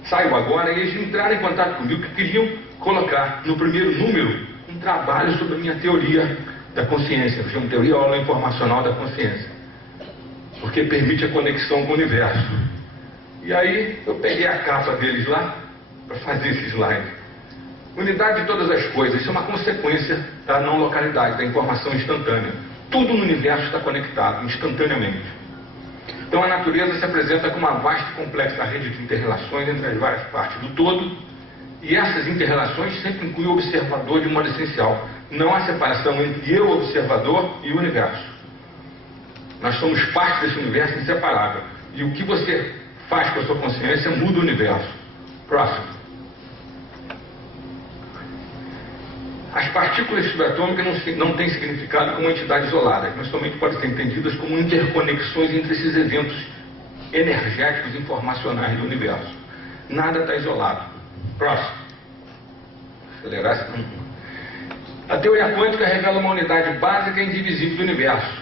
Saiu agora e eles entraram em contato comigo que queriam colocar no primeiro número um trabalho sobre a minha teoria da consciência. Eu chamo de teoria aula informacional da consciência. Porque permite a conexão com o universo. E aí eu peguei a capa deles lá para fazer esse slide. Unidade de todas as coisas, isso é uma consequência da não localidade, da informação instantânea. Tudo no universo está conectado, instantaneamente. Então a natureza se apresenta como uma vasta e complexa rede de inter-relações entre as várias partes do todo, e essas inter-relações sempre incluem o observador de modo essencial. Não há separação entre eu, observador, e o universo. Nós somos parte desse universo inseparável. E o que você faz com a sua consciência muda o universo. Próximo. As partículas subatômicas não têm significado como entidades isoladas, mas somente podem ser entendidas como interconexões entre esses eventos energéticos informacionais do universo. Nada está isolado. Próximo. Acelerar esse... A teoria quântica revela uma unidade básica e indivisível do universo,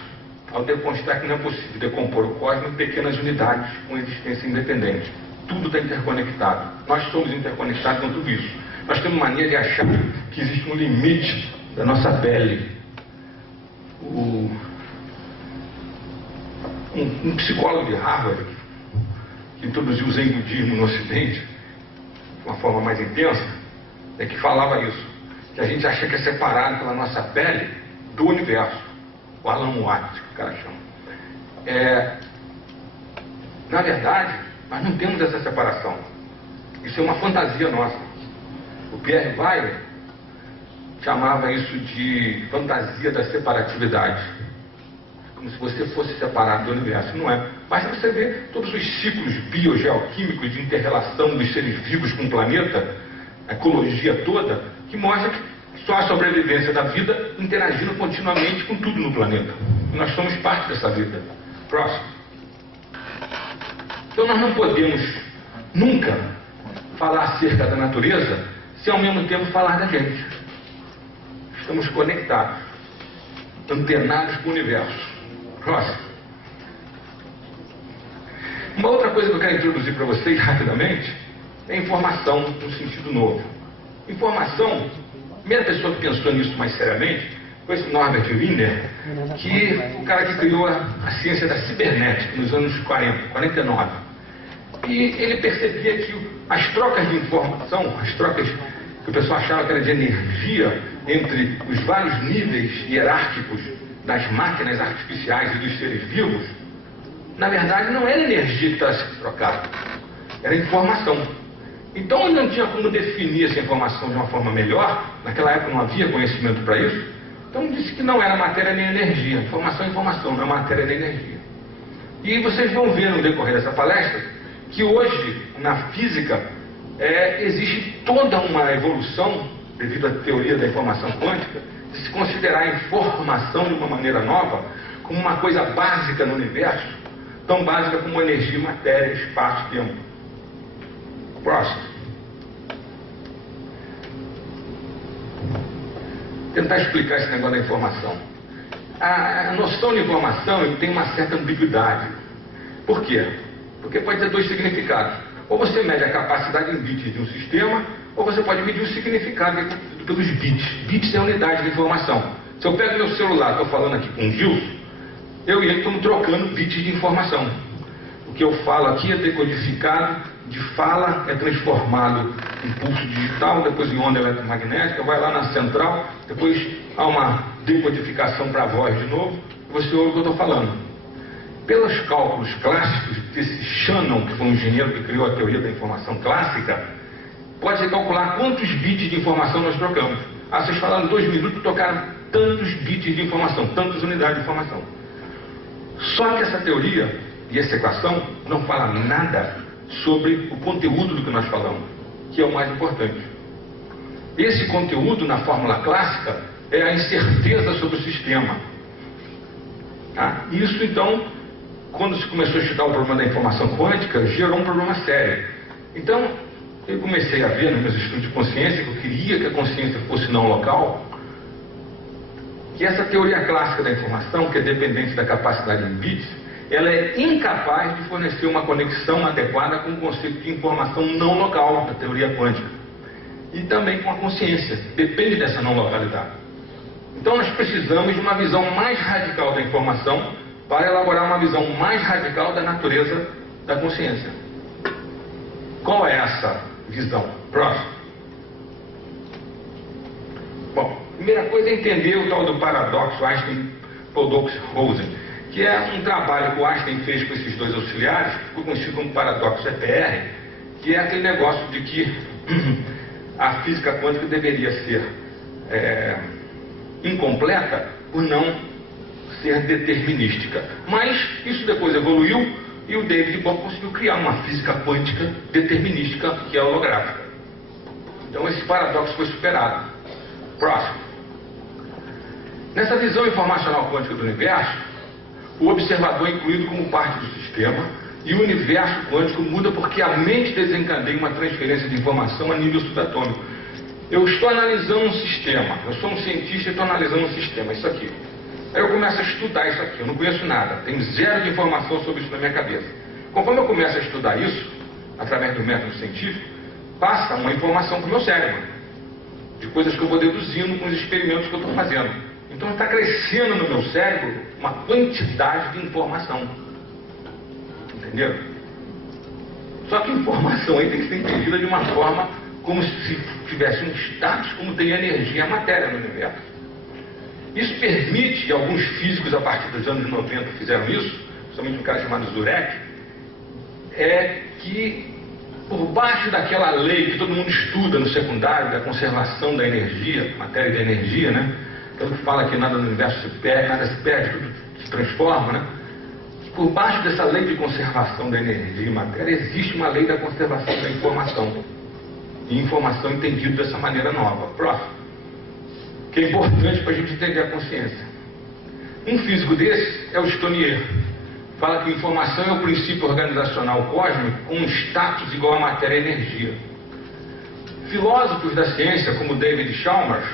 ao demonstrar que não é possível decompor o cosmos em pequenas unidades com existência independente. Tudo está interconectado. Nós somos interconectados com tudo isso. Nós temos mania de achar que existe um limite da nossa pele. Um psicólogo de Harvard, que introduziu o Zen budismo no Ocidente, de uma forma mais intensa, é que falava isso, que a gente acha que é separado pela nossa pele do universo. O Alan Watts, que o cara chama. Na verdade, nós não temos essa separação. Isso é uma fantasia nossa. O Pierre Weiler chamava isso de fantasia da separatividade. Como se você fosse separado do universo. Não é. Basta você ver todos os ciclos biogeoquímicos de inter-relação dos seres vivos com o planeta, a ecologia toda, que mostra que só a sobrevivência da vida interagindo continuamente com tudo no planeta. E nós somos parte dessa vida. Próximo. Então nós não podemos nunca falar acerca da natureza se ao mesmo tempo falar da gente. Estamos conectados, antenados com o universo. Próximo. Uma outra coisa que eu quero introduzir para vocês rapidamente é informação no sentido novo. Informação, a primeira pessoa que pensou nisso mais seriamente foi esse Norbert Wiener, que o cara que criou a ciência da cibernética nos anos 49. E ele percebia que as trocas de informação, as trocas que o pessoal achava que era de energia entre os vários níveis hierárquicos das máquinas artificiais e dos seres vivos, na verdade não era energia que estava sendo trocada, era informação. Então ele não tinha como definir essa informação de uma forma melhor, naquela época não havia conhecimento para isso, então disse que não era matéria nem energia, informação é informação, não é matéria nem energia. E vocês vão ver no decorrer dessa palestra que hoje, na física, existe toda uma evolução, devido à teoria da informação quântica, de se considerar a informação de uma maneira nova como uma coisa básica no universo, tão básica como energia, matéria, espaço e tempo. Próximo. Tentar explicar esse negócio da informação. A noção de informação tem uma certa ambiguidade. Por quê? Porque pode ter dois significados. Ou você mede a capacidade em bits de um sistema, ou você pode medir o significado pelos bits. Bits é a unidade de informação. Se eu pego meu celular, estou falando aqui com o Gilson, eu e ele estamos trocando bits de informação. O que eu falo aqui é decodificado, de fala é transformado em pulso digital, depois em onda eletromagnética, vai lá na central, depois há uma decodificação para a voz de novo, e você ouve o que eu estou falando. Pelos cálculos clássicos desse Shannon, que foi um engenheiro que criou a teoria da informação clássica, pode-se calcular quantos bits de informação nós trocamos. Ah, vocês falaram 2 minutos, tocaram tantos bits de informação, tantas unidades de informação. Só que essa teoria e essa equação não fala nada sobre o conteúdo do que nós falamos, que é o mais importante. Esse conteúdo, na fórmula clássica, é a incerteza sobre o sistema. Tá? Isso, então, quando se começou a estudar o problema da informação quântica, gerou um problema sério. Então, eu comecei a ver nos meus estudos de consciência que eu queria que a consciência fosse não local, que essa teoria clássica da informação, que é dependente da capacidade em bits, ela é incapaz de fornecer uma conexão adequada com o conceito de informação não local da teoria quântica. E também com a consciência, depende dessa não localidade. Então nós precisamos de uma visão mais radical da informação para elaborar uma visão mais radical da natureza da consciência. Qual é essa visão? Próximo. Bom, primeira coisa é entender o tal do paradoxo Einstein-Podolsky-Rosen, que é um trabalho que o Einstein fez com esses dois auxiliares, que ficou conhecido como paradoxo EPR, que é aquele negócio de que a física quântica deveria ser incompleta por não ser determinística. Mas isso depois evoluiu e o David Bohm conseguiu criar uma física quântica determinística, que é holográfica. Então esse paradoxo foi superado. Próximo. Nessa visão informacional quântica do universo, o observador é incluído como parte do sistema e o universo quântico muda porque a mente desencadeia uma transferência de informação a nível subatômico. Eu estou analisando um sistema, eu sou um cientista e estou analisando um sistema, isso aqui. Aí eu começo a estudar isso aqui, eu não conheço nada, tenho zero de informação sobre isso na minha cabeça. Conforme eu começo a estudar isso, através do método científico, passa uma informação para o meu cérebro, de coisas que eu vou deduzindo com os experimentos que eu estou fazendo. Então está crescendo no meu cérebro uma quantidade de informação. Entenderam? Só que a informação aí tem que ser entendida de uma forma como se tivesse um status, como tem energia e a matéria no universo. Isso permite, e alguns físicos a partir dos anos 90 fizeram isso, principalmente um cara chamado Zurek, que por baixo daquela lei que todo mundo estuda no secundário, da conservação da energia, matéria e da energia, né? Então fala que nada no universo se perde, nada se perde, tudo se transforma, né? Por baixo dessa lei de conservação da energia e matéria, existe uma lei da conservação da informação. E informação entendida dessa maneira nova. Próximo. Que é importante para a gente entender a consciência. Um físico desse é o Stonier. Fala que informação é o princípio organizacional cósmico com um status igual a matéria e energia. Filósofos da ciência, como David Chalmers,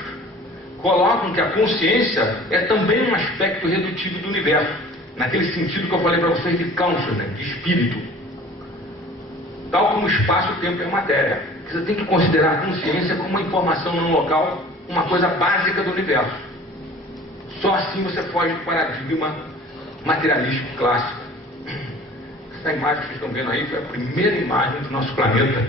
colocam que a consciência é também um aspecto redutivo do universo, naquele sentido que eu falei para vocês de consciousness, de espírito. Tal como o espaço, o tempo e a matéria. Você tem que considerar a consciência como uma informação não local, uma coisa básica do universo. Só assim você foge do paradigma materialístico clássico. Essa imagem que vocês estão vendo aí foi a primeira imagem do nosso planeta,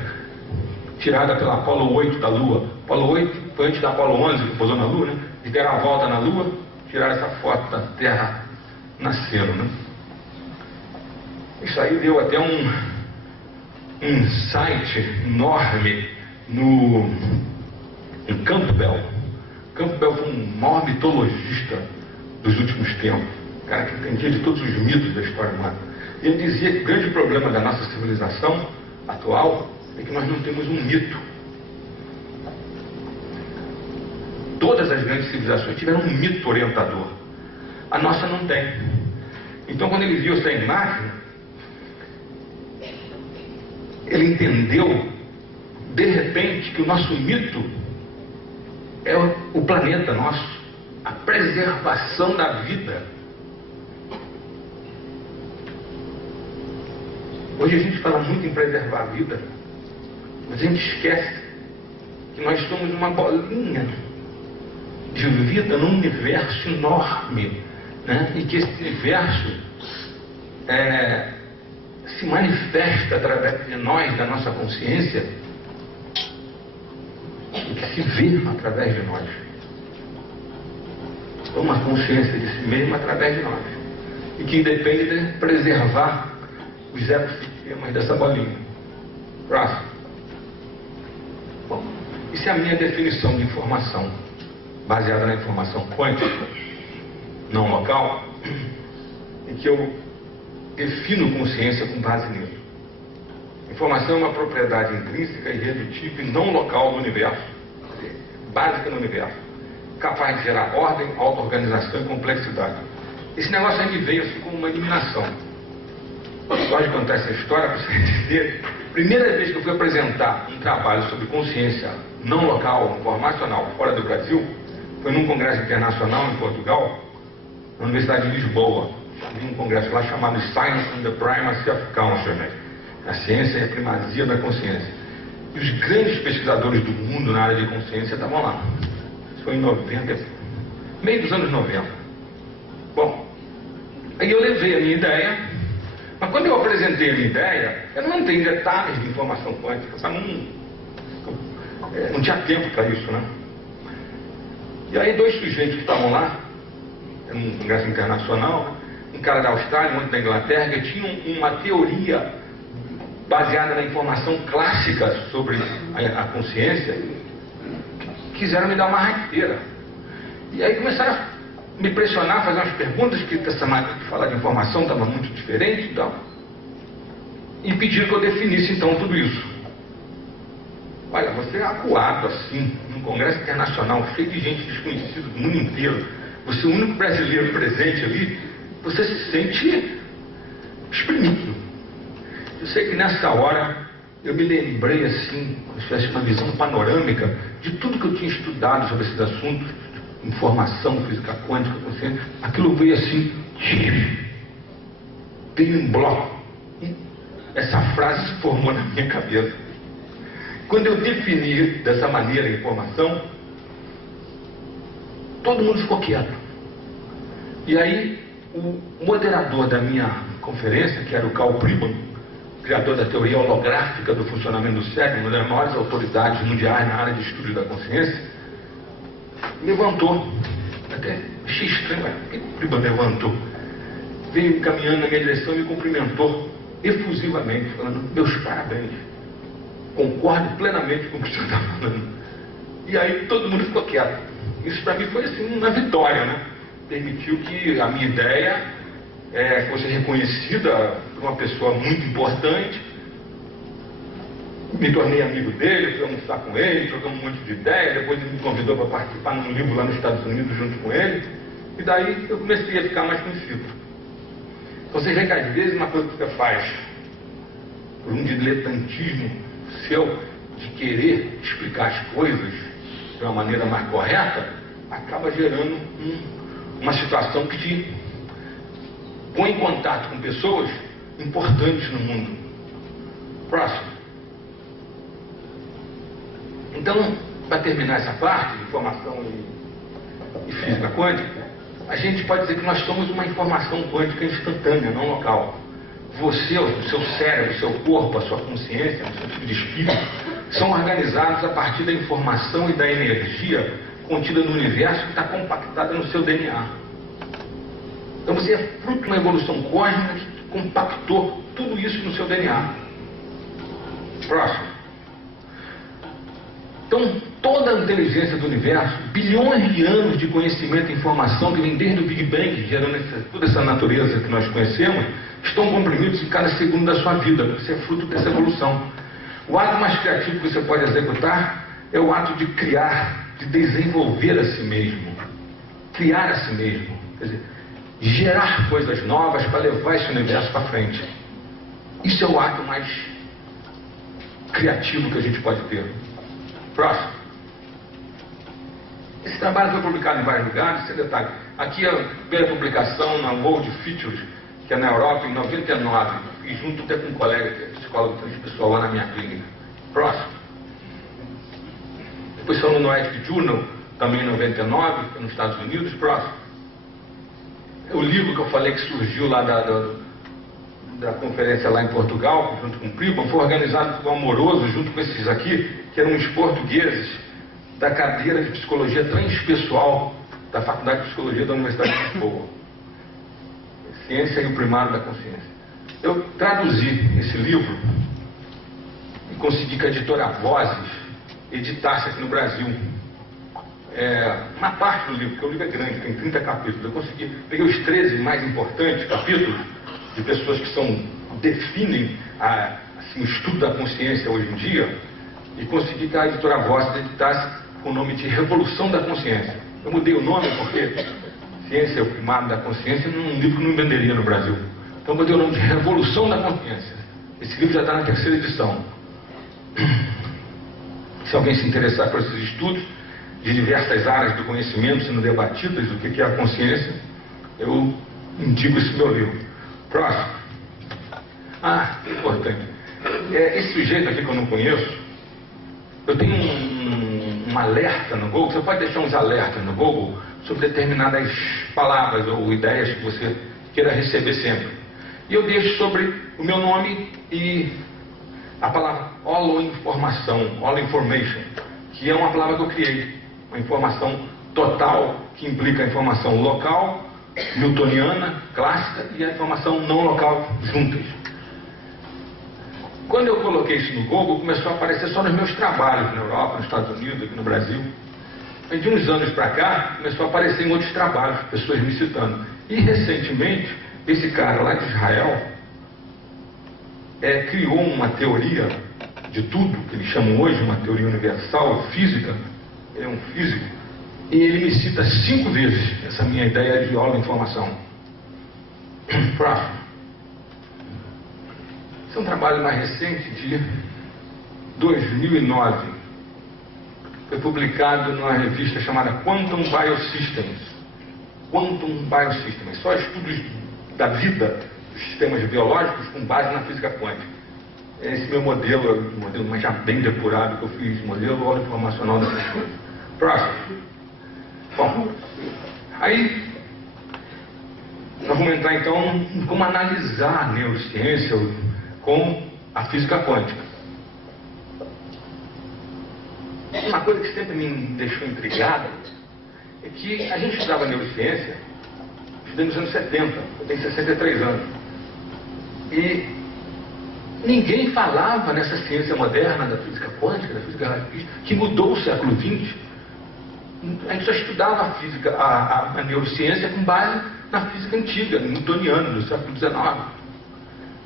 tirada pela Apollo 8 da Lua. Apollo 8 foi antes da Apollo 11 que pousou na Lua, né? E deram a volta na Lua, tiraram essa foto da Terra nascendo, né? Isso aí deu até um insight enorme em Campbell. Campbell foi um maior mitologista dos últimos tempos, um cara que entendia de todos os mitos da história humana. E ele dizia que o grande problema da nossa civilização atual é que nós não temos um mito. Todas as grandes civilizações tiveram um mito orientador. A nossa não tem. Então, quando ele viu essa imagem, ele entendeu, de repente, que o nosso mito é o planeta nosso. a preservação da vida. Hoje a gente fala muito em preservar a vida, mas a gente esquece que nós somos uma bolinha de vida num universo enorme, né? E que esse universo se manifesta através de nós, da nossa consciência, e que se vê através de nós. Uma consciência de si mesmo através de nós, e que independe de preservar os ecossistemas dessa bolinha. Próximo. Bom, isso é a minha definição de informação, baseada na informação quântica, não local, em que eu defino consciência com base nisso. Informação é uma propriedade intrínseca, irredutível e não local do universo, quer dizer, básica no universo, capaz de gerar ordem, auto-organização e complexidade. Esse negócio aí me veio assim como uma eliminação. Eu gosto de contar essa história para vocês dizer. Primeira vez que eu fui apresentar um trabalho sobre consciência não local, informacional, fora do Brasil, foi num congresso internacional em Portugal, na Universidade de Lisboa. Havia um congresso lá chamado Science and the Primacy of Consciousness, a ciência e a primazia da consciência. E os grandes pesquisadores do mundo na área de consciência estavam lá. Isso foi em 90, meio dos anos 90. Bom, aí eu levei a minha ideia, mas quando eu apresentei a minha ideia, eu não entrei em detalhes de informação quântica, não tinha tempo para isso, né? E aí dois sujeitos que estavam lá, num congresso internacional, um cara da Austrália, um outro da Inglaterra, que tinham uma teoria baseada na informação clássica sobre a consciência, quiseram me dar uma rasteira. E aí começaram a me pressionar, fazer umas perguntas, que essa maneira de falar de informação estava muito diferente e tal. E pediram que eu definisse então tudo isso. Olha, você é acuado assim, num congresso internacional, cheio de gente desconhecida do mundo inteiro, você é o único brasileiro presente ali, você se sente exprimido. Eu sei que nessa hora eu me lembrei assim, como se tivesse uma visão panorâmica de tudo que eu tinha estudado sobre esses assuntos, informação, física quântica, consciência. Aquilo veio assim, veio em bloco. Essa frase se formou na minha cabeça. Quando eu defini dessa maneira a informação, todo mundo ficou quieto. E aí, o moderador da minha conferência, que era o Carl Pribban, criador da teoria holográfica do funcionamento do cérebro, uma das maiores autoridades mundiais na área de estudo da consciência, levantou. Até achei estranho, por que o Pribban levantou? Veio caminhando na minha direção e me cumprimentou efusivamente, falando: meus parabéns, concordo plenamente com o que o senhor está falando. E aí todo mundo ficou quieto. Isso para mim foi assim uma vitória, né? Permitiu que a minha ideia fosse reconhecida por uma pessoa muito importante. Me tornei amigo dele, fui almoçar com ele, trocamos um monte de ideia. Depois ele me convidou para participar num livro lá nos Estados Unidos junto com ele. E daí eu comecei a ficar mais conhecido. Então você vê que às vezes uma coisa que você faz por um diletantismo seu, de querer explicar as coisas de uma maneira mais correta, acaba gerando uma situação que te põe em contato com pessoas importantes no mundo. Próximo. Então, para terminar essa parte de informação e física quântica, a gente pode dizer que nós somos uma informação quântica instantânea, não local. Você, o seu cérebro, o seu corpo, a sua consciência, o seu tipo de espírito, são organizados a partir da informação e da energia contida no universo que está compactada no seu DNA. Então você é fruto de uma evolução cósmica que compactou tudo isso no seu DNA. Próximo. Então, toda a inteligência do universo, bilhões de anos de conhecimento e informação que vem desde o Big Bang, gerando toda essa natureza que nós conhecemos, estão comprimidos em cada segundo da sua vida, porque você é fruto dessa evolução. O ato mais criativo que você pode executar é o ato de criar, de desenvolver a si mesmo. Criar a si mesmo. Quer dizer, gerar coisas novas para levar esse universo para frente. Isso é o ato mais criativo que a gente pode ter. Próximo. Esse trabalho foi publicado em vários lugares, sem detalhe. Aqui a primeira publicação na World Features, que é na Europa, em 99, e junto até com um colega que é psicólogo transpessoal lá na minha clínica. Próximo. Depois saiu no Noetic Journal, também em 99, nos Estados Unidos. Próximo. O livro que eu falei que surgiu lá da conferência lá em Portugal, junto com o Pribam, foi organizado por um amoroso, junto com esses aqui, que eram uns portugueses da cadeira de Psicologia Transpessoal da Faculdade de Psicologia da Universidade de Lisboa. Ciência e o Primário da Consciência. Eu traduzi esse livro e consegui que a editora Vozes editasse aqui no Brasil. Uma parte do livro, porque o livro é grande, tem 30 capítulos. Eu consegui, peguei os 13 mais importantes capítulos de pessoas que definem assim, o estudo da consciência hoje em dia, e consegui que a editora Vozes editasse com o nome de Revolução da Consciência. Eu mudei o nome porque Ciência é o Primário da Consciência é um livro que não venderia no Brasil. Então eu mudei o nome de Revolução da Consciência. Esse livro já está na 3ª edição. Se alguém se interessar por esses estudos de diversas áreas do conhecimento sendo debatidas do que é a consciência, eu indico esse meu livro. Próximo. Importante. Esse sujeito aqui que eu não conheço, eu tenho um alerta no Google. Você pode deixar uns alertas no Google sobre determinadas palavras ou ideias que você queira receber sempre. E eu deixo sobre o meu nome e a palavra holoinformação, holoinformation, que é uma palavra que eu criei. Uma informação total, que implica a informação local, newtoniana, clássica, e a informação não local juntas. Quando eu coloquei isso no Google, começou a aparecer só nos meus trabalhos na Europa, nos Estados Unidos, aqui no Brasil. E de uns anos para cá, começou a aparecer em outros trabalhos, pessoas me citando. E recentemente, esse cara lá de Israel criou uma teoria de tudo, que eles chamam hoje uma teoria universal, física. Ele é um físico. E ele me cita 5 vezes essa minha ideia de holoinformação. Próximo. Esse é um trabalho mais recente de 2009. Foi publicado numa revista chamada Quantum Biosystems. Quantum Biosystems. Só estudos da vida dos sistemas biológicos com base na física quântica. Esse meu modelo, mas já bem depurado que eu fiz, modelo holoinformacional da física. Próximo. Bom, aí nós vamos entrar então em como analisar a neurociência com a física quântica. Uma coisa que sempre me deixou intrigada é que a gente estudava neurociência, estudei nos anos 70, eu tenho 63 anos, e ninguém falava nessa ciência moderna da física quântica, da física relativista, que mudou o século XX. A gente só estudava a física, a neurociência com base na física antiga, newtoniana, do século XIX.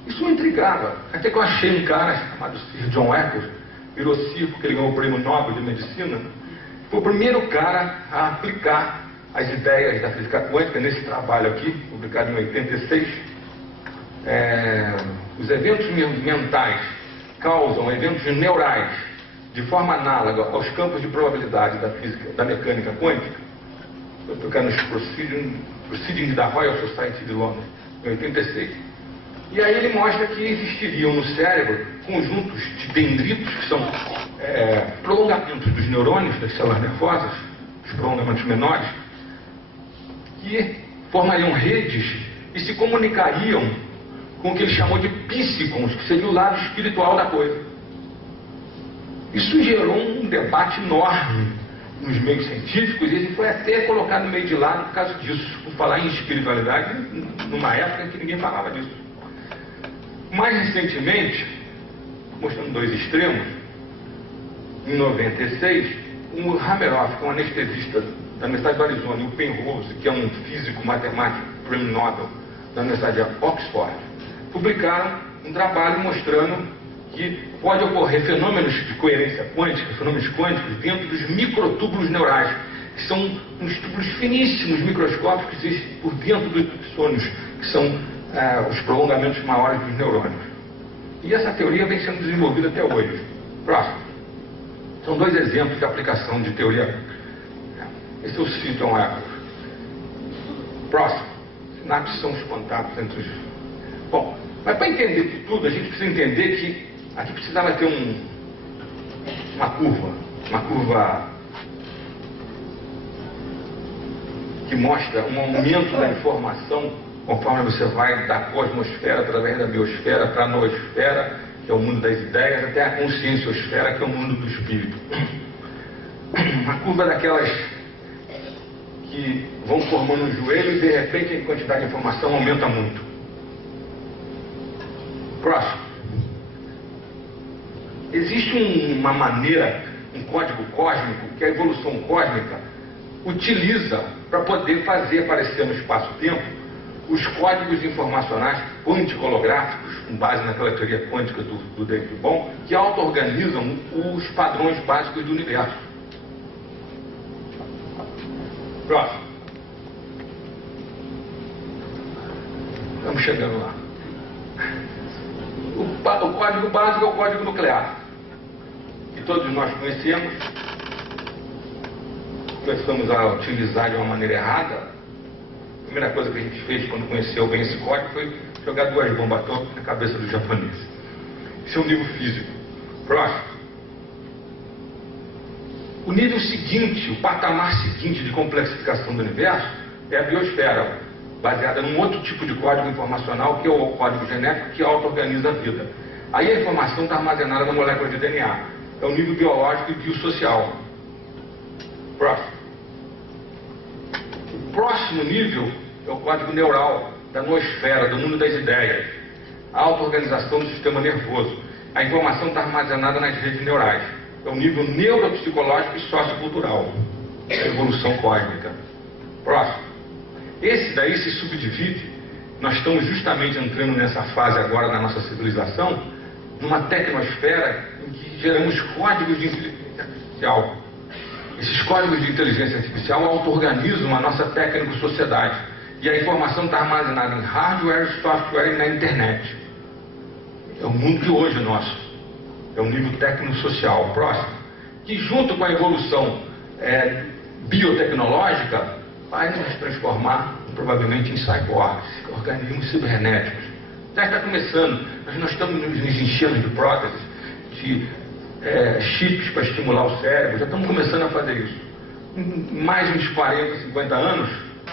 Isso me intrigava. Até que eu achei um cara chamado Sir John Eccles, virou Sir porque ele ganhou o Prêmio Nobel de Medicina, foi o primeiro cara a aplicar as ideias da física quântica nesse trabalho aqui, publicado em 86. Os eventos mentais causam eventos neurais de forma análoga aos campos de probabilidade da física, da mecânica quântica. Foi publicado nos Proceedings da Royal Society de Londres, em 86. E aí ele mostra que existiriam no cérebro conjuntos de dendritos, que são prolongamentos dos neurônios, das células nervosas, os prolongamentos menores, que formariam redes e se comunicariam com o que ele chamou de psíquons, que seria o lado espiritual da coisa. Isso gerou um debate enorme nos meios científicos, e ele foi até colocado meio de lado por causa disso, por falar em espiritualidade, numa época em que ninguém falava disso. Mais recentemente, mostrando 2 extremos, em 96, o Hameroff, que é um anestesista da Universidade do Arizona, e o Penrose, que é um físico matemático, Prêmio Nobel, da Universidade de Oxford, publicaram um trabalho mostrando que pode ocorrer fenômenos de coerência quântica, fenômenos quânticos, dentro dos microtúbulos neurais, que são uns túbulos finíssimos, microscópicos, que existem por dentro dos sônios, que são os prolongamentos maiores dos neurônios. E essa teoria vem sendo desenvolvida até hoje. Próximo. São 2 exemplos de aplicação de teoria Esse é o sítio, é um eco. Próximo. Sinapses são os contatos entre os... Bom, mas para entender isso tudo, a gente precisa entender que aqui precisava ter uma curva que mostra um aumento da informação conforme você vai da cosmosfera, através da biosfera, para a noosfera, que é o mundo das ideias, até a conscienciosfera, que é o mundo do espírito. Uma curva daquelas que vão formando um joelho e de repente a quantidade de informação aumenta muito. Próximo. Existe uma maneira, um código cósmico que a evolução cósmica utiliza para poder fazer aparecer no espaço-tempo os códigos informacionais quântico-holográficos, com base naquela teoria quântica do David Bohm, que auto-organizam os padrões básicos do universo. Próximo. Estamos chegando lá. O código básico é o código nuclear, que todos nós conhecemos. Começamos a utilizar de uma maneira errada. A primeira coisa que a gente fez quando conheceu bem esse código foi jogar 2 bombas atômicas na cabeça dos japoneses. Esse é o nível físico. Próximo. O nível seguinte, o patamar seguinte de complexificação do universo é a biosfera, baseada num outro tipo de código informacional, que é o código genético, que auto-organiza a vida. Aí a informação está armazenada na molécula de DNA. É o nível biológico e biosocial. Próximo. O próximo nível é o código neural da noosfera, do mundo das ideias. A auto-organização do sistema nervoso. A informação está armazenada nas redes neurais. É o nível neuropsicológico e sociocultural. A evolução cósmica. Próximo. Esse daí se subdivide. Nós estamos justamente entrando nessa fase agora na nossa civilização, numa tecnosfera em que geramos códigos de inteligência artificial. Esses códigos de inteligência artificial auto-organizam a nossa técnico-sociedade. E a informação está armazenada em hardware, software e na internet. É o mundo de hoje nosso. É o nível técnico-social. Próximo. Que junto com a evolução biotecnológica vai nos transformar provavelmente em cyborgs, organismos cibernéticos. Já está começando. Nós estamos nos enchendo de próteses, de chips para estimular o cérebro. Já estamos começando a fazer isso. Em mais uns 40, 50 anos,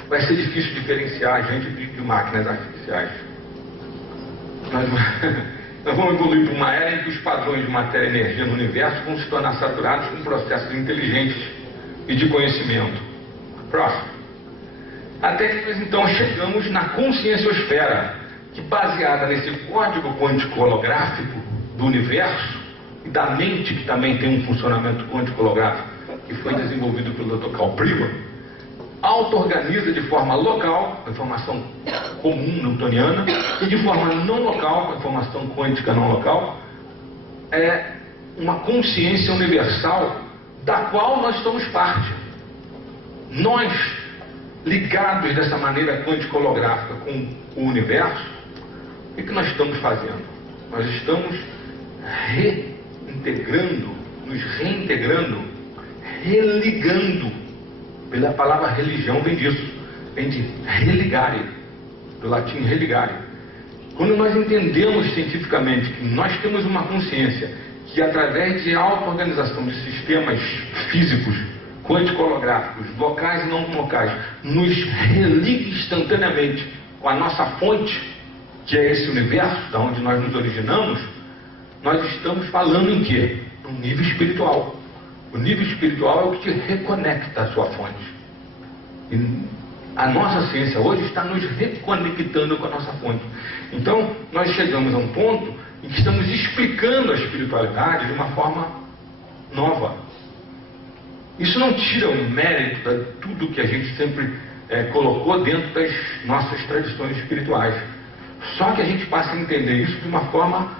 vai ser difícil diferenciar a gente de máquinas artificiais. Nós vamos evoluir para uma era em que os padrões de matéria e energia no universo vão se tornar saturados com processos inteligentes e de conhecimento. Próximo. Até que nós então chegamos na conscienciosfera, que baseada nesse código quântico holográfico do universo e da mente, que também tem um funcionamento quântico holográfico, que foi desenvolvido pelo Dr. Carl Prima, auto-organiza de forma local, com informação comum newtoniana, e de forma não local, com informação quântica não local, uma consciência universal da qual nós somos parte. Nós, ligados dessa maneira quântico-holográfica com o universo, o que nós estamos fazendo? Nós estamos reintegrando, nos reintegrando, religando. Pela palavra religião vem disso, vem de religare, do latim religare. Quando nós entendemos cientificamente que nós temos uma consciência que através de auto-organização de sistemas físicos, quântico-holográficos, locais e não locais, nos religa instantaneamente com a nossa fonte, que é esse universo, da onde nós nos originamos, nós estamos falando em quê? No nível espiritual. O nível espiritual é o que te reconecta à sua fonte. E a nossa ciência hoje está nos reconectando com a nossa fonte. Então, nós chegamos a um ponto em que estamos explicando a espiritualidade de uma forma nova. Isso não tira o mérito de tudo que a gente sempre colocou dentro das nossas tradições espirituais. Só que a gente passa a entender isso de uma forma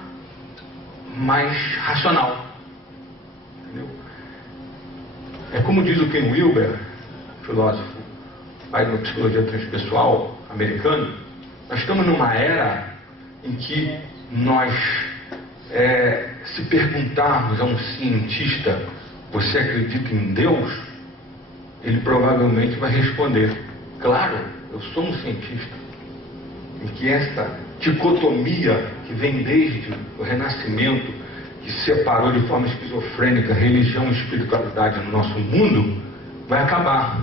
mais racional. Entendeu? É como diz o Ken Wilber, filósofo, pai da psicologia transpessoal americano, nós estamos numa era em que nós, se perguntarmos a um cientista, você acredita em Deus? ele provavelmente vai responder: claro, eu sou um cientista. E que esta dicotomia que vem desde o Renascimento, que separou de forma esquizofrênica religião e espiritualidade no nosso mundo, vai acabar.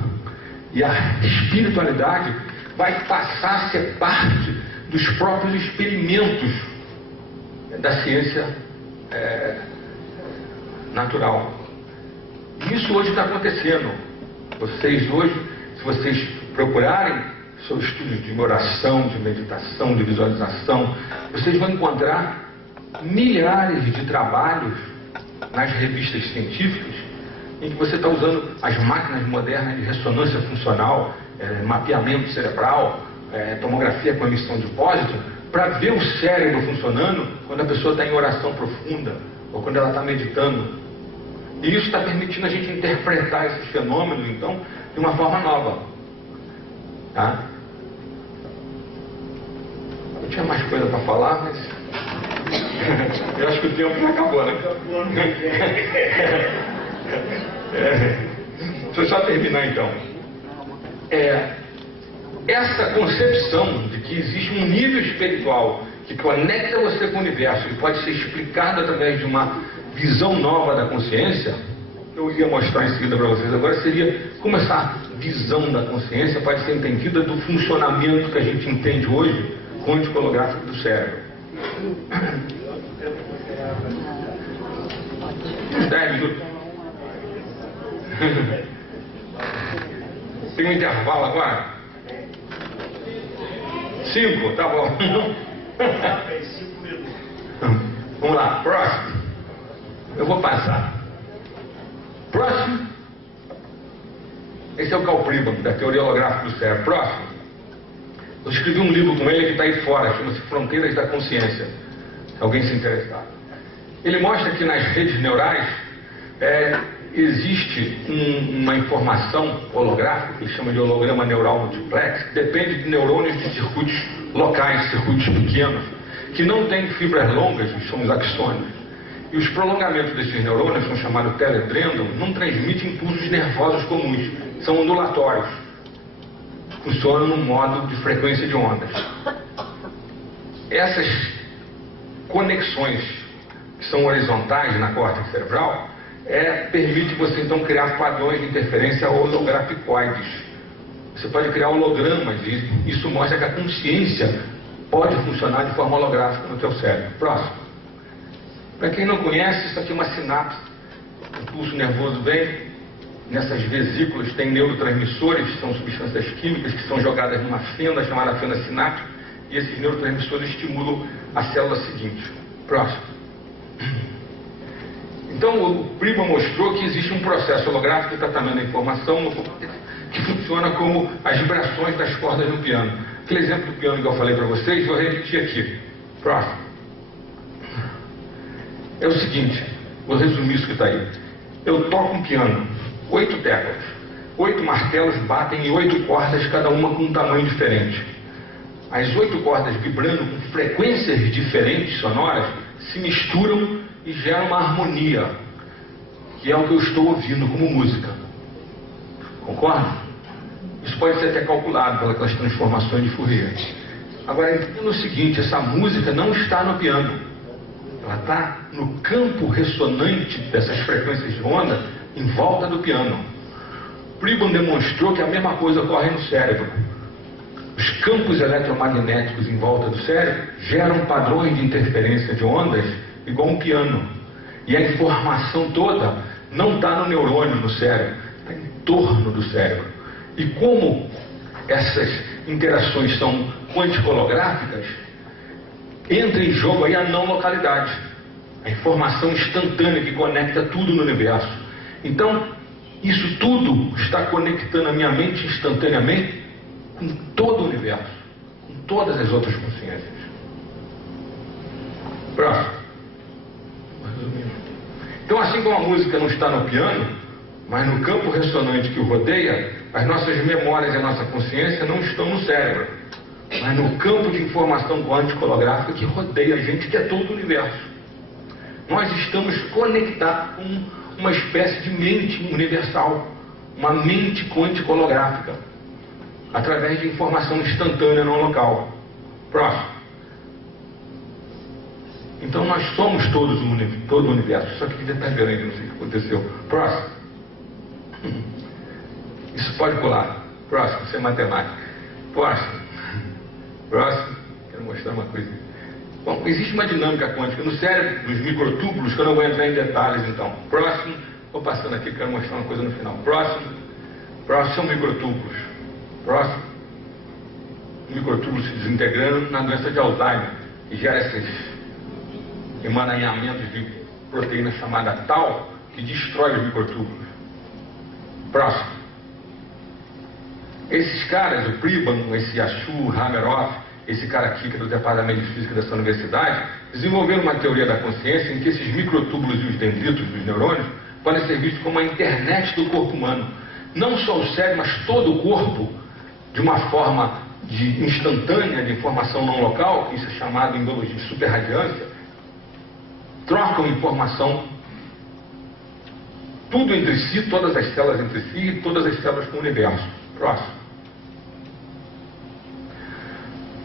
E a espiritualidade vai passar a ser parte dos próprios experimentos da ciência natural. E isso hoje está acontecendo. Vocês hoje, se vocês procurarem sobre estudos de oração, de meditação, de visualização, vocês vão encontrar milhares de trabalhos nas revistas científicas em que você está usando as máquinas modernas de ressonância funcional, mapeamento cerebral, tomografia com emissão de pósito, para ver o cérebro funcionando quando a pessoa está em oração profunda ou quando ela está meditando. E isso está permitindo a gente interpretar esses fenômenos, então, de uma forma nova. Tá? Eu tinha mais coisa para falar, mas eu acho que o tempo já acabou, né? Deixa eu só terminar então. Essa concepção de que existe um nível espiritual que conecta você com o universo e pode ser explicado através de uma visão nova da consciência, eu ia mostrar em seguida para vocês agora, seria como essa visão da consciência pode ser entendida do funcionamento que a gente entende hoje quântico holográfico do cérebro. 10 minutos. Tem um intervalo agora? 5, tá bom. Vamos lá, próximo. Eu vou passar. Próximo. Esse é o Karl Pribban, da teoria holográfica do cérebro. Próximo. Eu escrevi um livro com ele que está aí fora, chama-se Fronteiras da Consciência. Se alguém se interessar. Ele mostra que nas redes neurais existe uma informação holográfica, que ele chama de holograma neural multiplex, que depende de neurônios de circuitos locais, circuitos pequenos, que não têm fibras longas, que são os axônios. E os prolongamentos desses neurônios, são chamados teledrêndon, não transmitem impulsos nervosos comuns, são ondulatórios. Funcionam no modo de frequência de ondas. Essas conexões que são horizontais na córtex cerebral permite você então criar padrões de interferência holograficoides. Você pode criar hologramas e isso mostra que a consciência pode funcionar de forma holográfica no teu cérebro. Próximo. Para quem não conhece, isso aqui é uma sinapse. O impulso nervoso vem, nessas vesículas tem neurotransmissores, que são substâncias químicas que são jogadas numa fenda chamada fenda sináptica, e esses neurotransmissores estimulam a célula seguinte. Próximo. Então o Pribban mostrou que existe um processo holográfico de tratamento da informação que funciona como as vibrações das cordas do piano. Aquele exemplo do piano que eu falei para vocês, vou repetir aqui. Próximo. É o seguinte, vou resumir isso que está aí. Eu toco um piano, 8 teclas, 8 martelos batem em 8 cordas, cada uma com um tamanho diferente. As 8 cordas vibrando com frequências diferentes sonoras se misturam e geram uma harmonia, que é o que eu estou ouvindo como música. Concorda? Isso pode ser até calculado pelas transformações de Fourier. Agora, entenda o seguinte, essa música não está no piano. Ela está no campo ressonante dessas frequências de onda em volta do piano. Pribban demonstrou que a mesma coisa ocorre no cérebro. Os campos eletromagnéticos em volta do cérebro geram padrões de interferência de ondas igual um piano. E a informação toda não está no neurônio no cérebro, está em torno do cérebro. E como essas interações são quântico-holográficas, entra em jogo aí a não localidade, a informação instantânea que conecta tudo no universo. Então, isso tudo está conectando a minha mente instantaneamente com todo o universo, com todas as outras consciências. Próximo. Então, assim como a música não está no piano, mas no campo ressonante que o rodeia, as nossas memórias e a nossa consciência não estão no cérebro, mas no campo de informação quântico-holográfica que rodeia a gente, que é todo o universo. Nós estamos conectados com uma espécie de mente universal, uma mente quântico-holográfica, através de informação instantânea não local. Próximo. Então nós somos todos todo o universo. Só que devia estar grande, não sei o que aconteceu. Próximo. Isso pode pular. Próximo, isso é matemática. Próximo. Próximo. Quero mostrar uma coisa. Bom, existe uma dinâmica quântica no cérebro dos microtúbulos, que eu não vou entrar em detalhes então. Próximo. Vou passando aqui, quero mostrar uma coisa no final. Próximo. Próximo são microtúbulos. Próximo. Microtúbulos se desintegrando na doença de Alzheimer, que gera esses emaranhamentos de proteína chamada tau, que destrói os microtúbulos. Próximo. Esses caras, o Pribam, esse Ashur, Hameroff, esse cara aqui que é do departamento de física dessa universidade, desenvolveram uma teoria da consciência em que esses microtúbulos e os dendritos dos neurônios podem ser vistos como a internet do corpo humano. Não só o cérebro, mas todo o corpo, de uma forma instantânea de informação não local, que isso é chamado em biologia de superradiância, trocam informação, tudo entre si, todas as células entre si e todas as células com o universo. Próximo.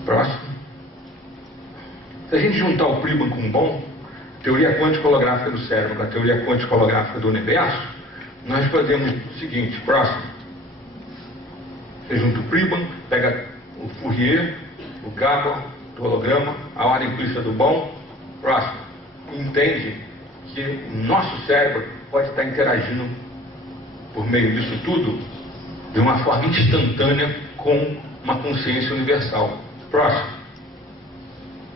Próximo. Se a gente juntar o Pribam com o Bohm, teoria quântico-holográfica do cérebro com a teoria quântico-holográfica do universo, nós podemos o seguinte. Próximo. Você junta o Pribam, pega o Fourier, o Gabor, do holograma, a ordem implícita do Bohm. Próximo. Entende que o nosso cérebro pode estar interagindo por meio disso tudo de uma forma instantânea com uma consciência universal. Próximo.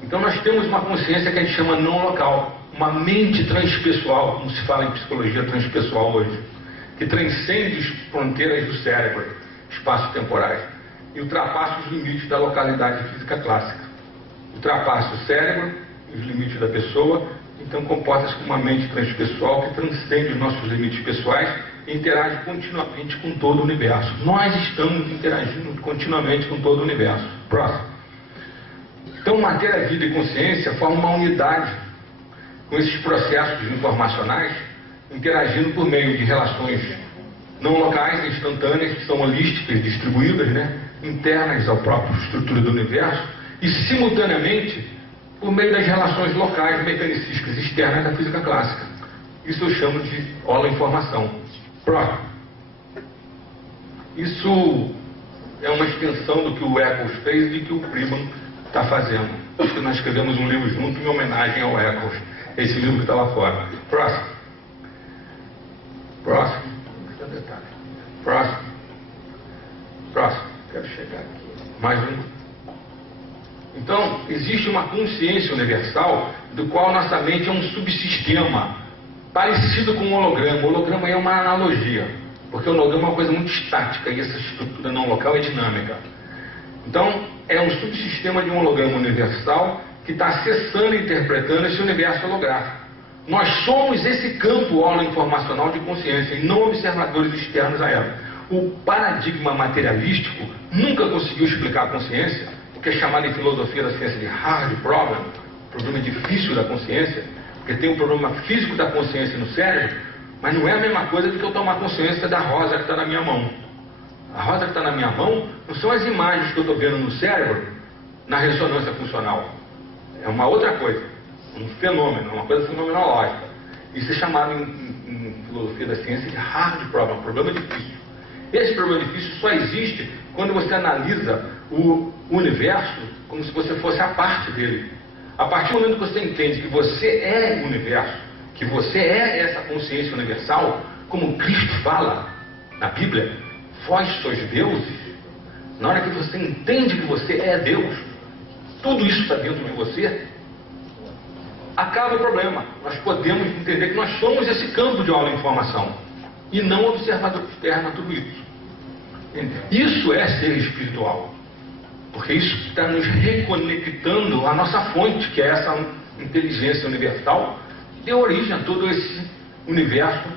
Então nós temos uma consciência que a gente chama não local, uma mente transpessoal, como se fala em psicologia transpessoal hoje, que transcende as fronteiras do cérebro, espaço-temporais, e ultrapassa os limites da localidade física clássica. Ultrapassa o cérebro, os limites da pessoa, então comporta-se como uma mente transpessoal que transcende os nossos limites pessoais e interage continuamente com todo o universo. Nós estamos interagindo continuamente com todo o universo. Próximo. Então, matéria, vida e consciência formam uma unidade com esses processos informacionais interagindo por meio de relações não locais, instantâneas, que são holísticas, distribuídas, internas à própria estrutura do universo, e simultaneamente por meio das relações locais mecanicísticas externas da física clássica. Isso eu chamo de holoinformação. Próximo. Isso é uma extensão do que o Eccles fez e que o Pribam está fazendo. Acho que nós escrevemos um livro junto em homenagem ao Eccles, esse livro que está lá fora. Próximo. Próximo. Próximo. Próximo. Quero chegar aqui. Mais um. Então, existe uma consciência universal do qual nossa mente é um subsistema parecido com um holograma. O holograma é uma analogia, porque o holograma é uma coisa muito estática e essa estrutura não local é dinâmica. Então, é um subsistema de um holograma universal que está acessando e interpretando esse universo holográfico. Nós somos esse campo holoinformacional de consciência e não observadores externos a ela. O paradigma materialístico nunca conseguiu explicar a consciência, o que é chamado em filosofia da ciência de hard problem, problema difícil da consciência, porque tem um problema físico da consciência no cérebro, mas não é a mesma coisa do que eu tomar consciência da rosa que está na minha mão. A rosa que está na minha mão não são as imagens que eu estou vendo no cérebro na ressonância funcional. É uma outra coisa, um fenômeno, uma coisa fenomenológica. Isso é chamado em filosofia da ciência de hard problem, problema difícil. Esse problema difícil só existe quando você analisa o universo como se você fosse a parte dele. A partir do momento que você entende que você é o universo, que você é essa consciência universal, como Cristo fala na Bíblia, vós sois deuses, na hora que você entende que você é Deus, tudo isso está dentro de você, acaba o problema. Nós podemos entender que nós somos esse campo de holoinformação e não observador externo a tudo isso. Isso é ser espiritual, porque isso está nos reconectando à nossa fonte, que é essa inteligência universal, que deu origem a todo esse universo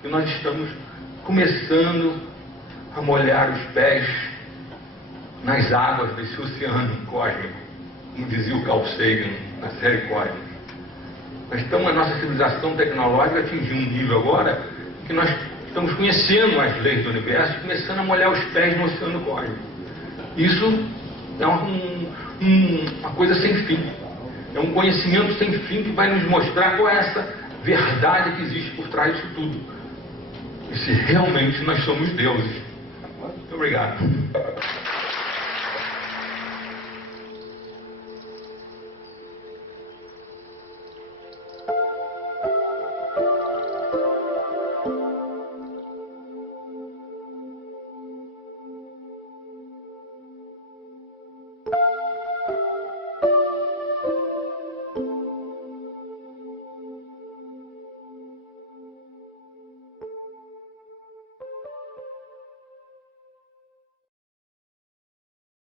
que nós estamos começando a molhar os pés nas águas desse oceano cósmico, como dizia o Carl Sagan na série Cósmica. Então a nossa civilização tecnológica atingiu um nível agora que nós estamos conhecendo as leis do universo e começando a molhar os pés no oceano cósmico. Isso é uma coisa sem fim. É um conhecimento sem fim que vai nos mostrar qual é essa verdade que existe por trás disso tudo. E se realmente nós somos deuses. Muito obrigado.